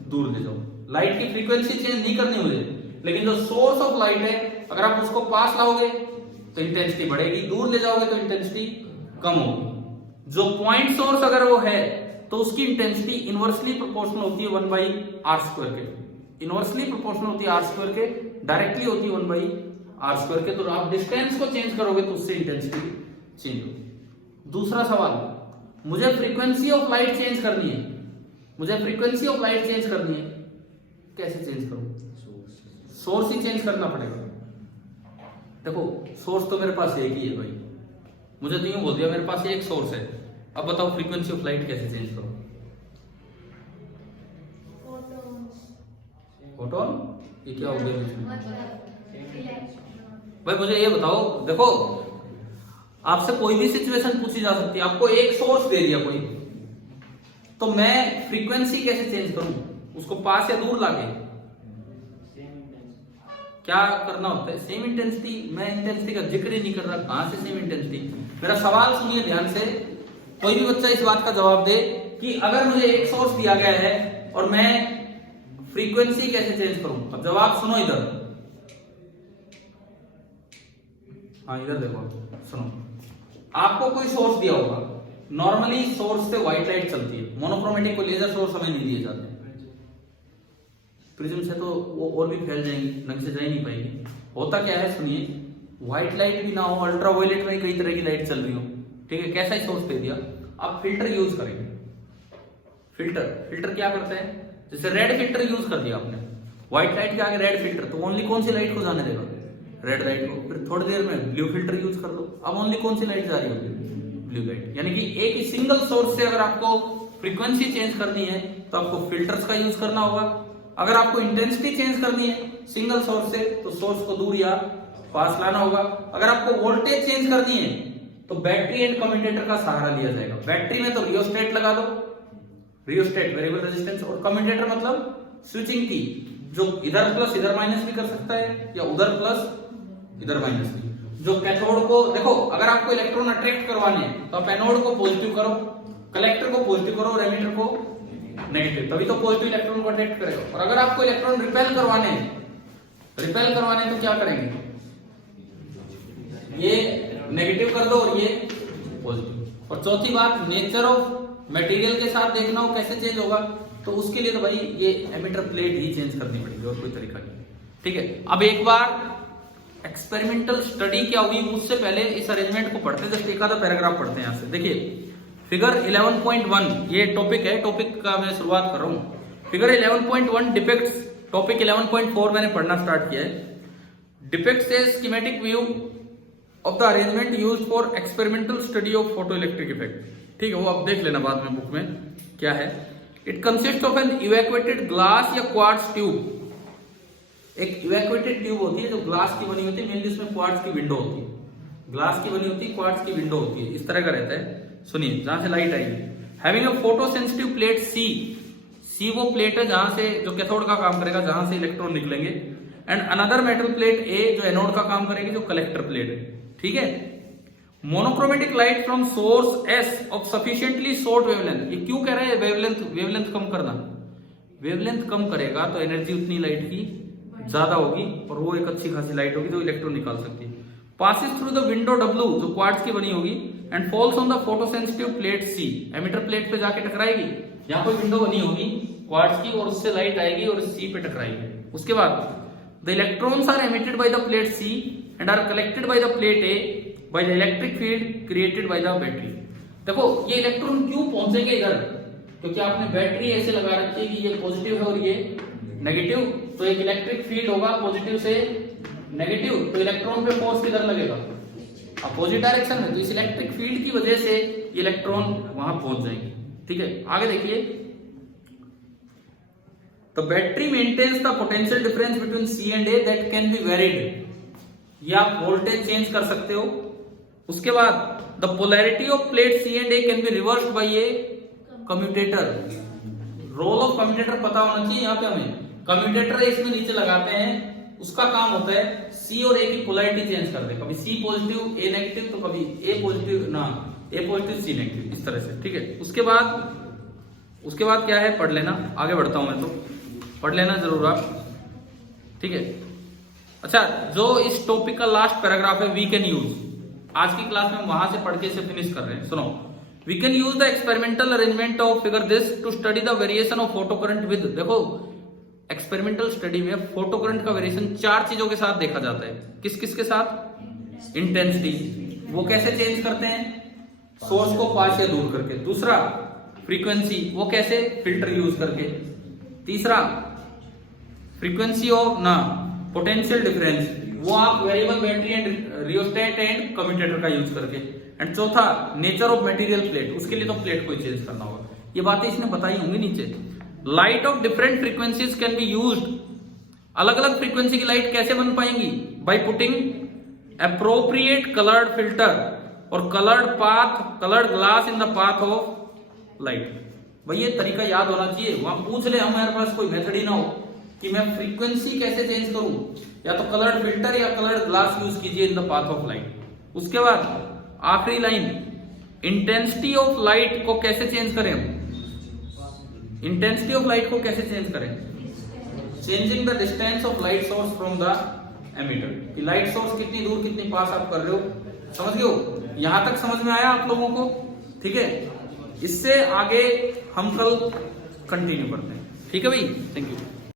दूर ले जाओ। लाइट की फ्रीक्वेंसी चेंज नहीं करनी मुझे, लेकिन जो सोर्स ऑफ लाइट है अगर आप उसको पास लाओगे तो इंटेंसिटी बढ़ेगी, दूर ले जाओगे तो इंटेंसिटी कम होगी। जो पॉइंट सोर्स अगर वो है तो उसकी इंटेंसिटी इनवर्सली प्रोपोर्शनल होती है 1/r² के, इनवर्सली प्रोपोर्शनल होती है r² के, डायरेक्टली होती है 1/r² के। तो आप डिस्टेंस को चेंज करोगे तो उससे इंटेंसिटी चेंज होगी। दूसरा सवाल, मुझे फ्रीक्वेंसी ऑफ लाइट चेंज करनी है, मुझे फ्रीक्वेंसी ऑफ लाइट चेंज करनी है, कैसे चेंज करूं, सोर्स ही चेंज करना पड़ेगा। देखो सोर्स तो मेरे पास एक ही है भाई, मुझे तो यूं बोल दिया मेरे पास एक सोर्स है, अब बताओ फ्रीक्वेंसी ऑफ लाइट कैसे चेंज करो। फोटोन, ये क्या हो गया बीच में भाई, मुझे ये बताओ। देखो आपसे कोई भी सिचुएशन पूछी जा सकती है, आपको एक सोर्स दे दिया कोई, तो मैं फ्रीक्वेंसी कैसे चेंज करूं, उसको पास या दूर लाके क्या करना होता है, सेम इंटेंसिटी। मैं इंटेंसिटी का जिक्र ही नहीं कर रहा, कहां से सेम इंटेंसिटी। मेरा सवाल सुनिए ध्यान से, कोई भी बच्चा इस बात का जवाब दे कि अगर मुझे एक सोर्स दिया गया है और मैं फ्रीक्वेंसी कैसे चेंज करूं। अब जवाब सुनो इधर, हाँ इधर देखो सुनो, आपको कोई सोर्स दिया होगा, नॉर्मली सोर्स से व्हाइट लाइट चलती है, मोनोक्रोमेटिक को लेजर सोर्स हमें नहीं दिए जाते, प्रिज्म से तो वो और भी फैल जाएंगी, ढंग से जा ही नहीं पाएगी। होता क्या है सुनिए, व्हाइट लाइट भी ना हो, अल्ट्रावायलेट में कई तरह की लाइट चल रही हो, ठीक है, कैसा ही सोर्स दे दिया, आप फिल्टर यूज करेंगे। फिल्टर क्या करते हैं, जैसे रेड फिल्टर यूज कर दिया आपने, व्हाइट लाइट के आगे रेड फिल्टर, तो ओनली कौन सी लाइट को जाने देगा, रेड लाइट को। फिर थोड़ी देर में ब्लू फिल्टर यूज कर लो, अब ओनली कौन सी लाइट जा रही होगी, ब्लू लाइट। यानी कि एक ही सिंगल सोर्स से अगर आपको फ्रीक्वेंसी चेंज करनी है तो आपको फिल्टर्स का यूज करना होगा। अगर आपको इंटेंसिटी चेंज करनी है सिंगल सोर्स से तो सोर्स को दूर या पास लाना होगा। अगर आपको वोल्टेज चेंज करनी है तो बैटरी एंड कम्यूटेटर का सहारा लिया जाएगा। बैटरी में तो रियोस्टेट लगा दो, रियोस्टेट वेरिएबल रेजिस्टेंस, और कम्यूटेटर मतलब स्विचिंग की, जो इधर प्लस इधर माइनस भी कर सकता है या उधर प्लस इधर माइनस भी। जो कैथोड को देखो, अगर आपको इलेक्ट्रॉन अट्रैक्ट करवाने हैं तो आप एनोड को पॉजिटिव करो, कलेक्टर को पॉजिटिव करो और एमिटर को नेगेटिव, तभी तो पॉजिटिव इलेक्ट्रॉन को अट्रैक्ट करेगा। और अगर आपको इलेक्ट्रॉन रिपेल करवाने तो क्या करेंगे, ये नेगेटिव कर दो और ये पॉजिटिव। और चौथी बात, नेचर ऑफ मटेरियल के साथ देखना हो कैसे चेंज होगा, तो उसके लिए तो भाई ये एमिटर प्लेट ही चेंज करनी पड़ेगी और कोई तरीका नहीं, ठीक है। अब एक बार एक्सपेरिमेंटल स्टडी क्या होगी उससे पहले इस अरेंजमेंट को पढ़ते हैं, जस्ट एक आधा पैराग्राफ पढ़ते हैं। यहां से देखिए फिगर 11.1 ये टॉपिक है, टॉपिक का मैं शुरुआत कर रहा हूं। फिगर 11.1 डिपिक्ट्स, टॉपिक 11.4 मैंने पढ़ना स्टार्ट किया है। Depicts A schematic view of the arrangement used for experimental study of photoelectric effect, ठीक है, वो आप देख लेना बाद में बुक में क्या है। It consist of an evacuated glass या क्वार्ट्ज ट्यूब। एक इवैक्यूएटेड ट्यूब होती है जो ग्लास की बनी होती है, मेनली उसमें क्वार्ट्ज की विंडो होती है, ग्लास की बनी होती है, क्वार्ट्ज की विंडो होती है, इस तरह का रहता है। सुनिए, जहां से लाइट आएगी। Having a photo sensitive plate C वो प्लेट है जहां से जो कैथोड का काम करेगा, जहां से इलेक्ट्रॉन निकलेंगे, एंड अनदर मेटल प्लेट ए जो एनोड का काम करेगी, जो कलेक्टर प्लेट है, ठीक है। Monochromatic light from source S of sufficiently short wavelength. ये क्यों कह रहे हैं वेवलेंथ कम करना, वेवलेंथ कम करेगा तो एनर्जी उतनी लाइट की ज्यादा होगी और वो एक अच्छी खासी लाइट होगी जो इलेक्ट्रॉन निकाल सकती है। Passes through the window W जो क्वार्ट्ज की बनी होगी and falls on the photosensitive plate C, emitter plate पे जाके टकराएगी। यहाँ कोई विंडो बनी होगी क्वार्ट्ज की और उससे लाइट आएगी और सी पे टकराएगी। उसके बाद the electrons are emitted by the plate C and are collected by the plate A by the electric field created by the battery. देखो ये इलेक्ट्रॉन क्यों पहुंचेंगे इधर, क्योंकि आपने बैटरी ऐसे लगा रखी है कि ये पॉजिटिव है और ये नेगेटिव, तो एक इलेक्ट्रिक फील्ड होगा पॉजिटिव से नेगेटिव, तो इलेक्ट्रॉन पे फोर्स किधर लगेगा, अपोजिट डायरेक्शन में, तो इस इलेक्ट्रिक फील्ड की वजह से इलेक्ट्रॉन वहां पहुंच जाएंगे, ठीक है। आगे देखिए, the battery maintains the potential difference between C and A that can be varied, या आप वोल्टेज चेंज कर सकते हो। उसके बाद the polarity of plate C and A can be reversed by a commutator. Role of commutator पता होना चाहिए यहाँ पे हमें। कम्यूटेटर इसमें नीचे लगाते हैं, उसका काम होता है सी और ए की पोलैरिटी चेंज कर दे, कभी सी पॉजिटिव ए नेगेटिव तो कभी ए पॉजिटिव ना ए पॉजिटिव सी नेगेटिव, इस तरह से, ठीक है। उसके बाद क्या है, पढ़ लेना, आगे बढ़ता हूं मैं, तो पढ़ लेना जरूर आप, ठीक है। अच्छा, जो इस टॉपिक का लास्ट पैराग्राफ है वी कैन यूज, आज की क्लास में वहां से पढ़ के इसे फिनिश कर रहे हैं। सुनो, we can use the experimental arrangement of figure this to study the variation of photocurrent with. देखो एक्सपेरिमेंटल स्टडी में फोटो करंट का वेरिएशन 4 चीजों के साथ देखा जाता है। किस किस के साथ, इंटेंसिटी, वो कैसे चेंज करते हैं, सोर्स को पास या दूर करके। दूसरा फ्रीक्वेंसी, वो कैसे, फिल्टर यूज करके। तीसरा फ्रीक्वेंसी ऑफ पोटेंशियल डिफरेंस, वो आप variable battery and rheostat and commutator का यूज करके। एंड चौथा नेचर ऑफ मटेरियल प्लेट, उसके लिए तो प्लेट को चेंज करना होगा। ये बातें इसने बताई होंगी नीचे। Light of different frequencies can be used, अलग अलग फ्रीक्वेंसी की लाइट कैसे बन पाएंगी, by putting appropriate coloured filter और coloured glass in the path of light. भाई ये तरीका याद होना चाहिए, वहां पूछ ले हमारे पास कोई मेथड ही ना हो कि मैं फ्रीक्वेंसी कैसे चेंज करूं, या तो कलर्ड फिल्टर या कलर्ड ग्लास यूज कीजिए इन द पाथ ऑफ लाइट। उसके बाद आखिरी लाइन, इंटेंसिटी ऑफ लाइट को कैसे चेंज करें हम? इंटेंसिटी ऑफ लाइट को कैसे चेंज करें? Changing the distance of light source from the emitter. कि लाइट सोर्स कितनी दूर कितनी पास आप कर रहे हो, समझ गए हो? यहां तक समझ में आया आप लोगों को? ठीक है, इससे आगे हम कल कंटिन्यू करते हैं। ठीक है भाई, थैंक यू।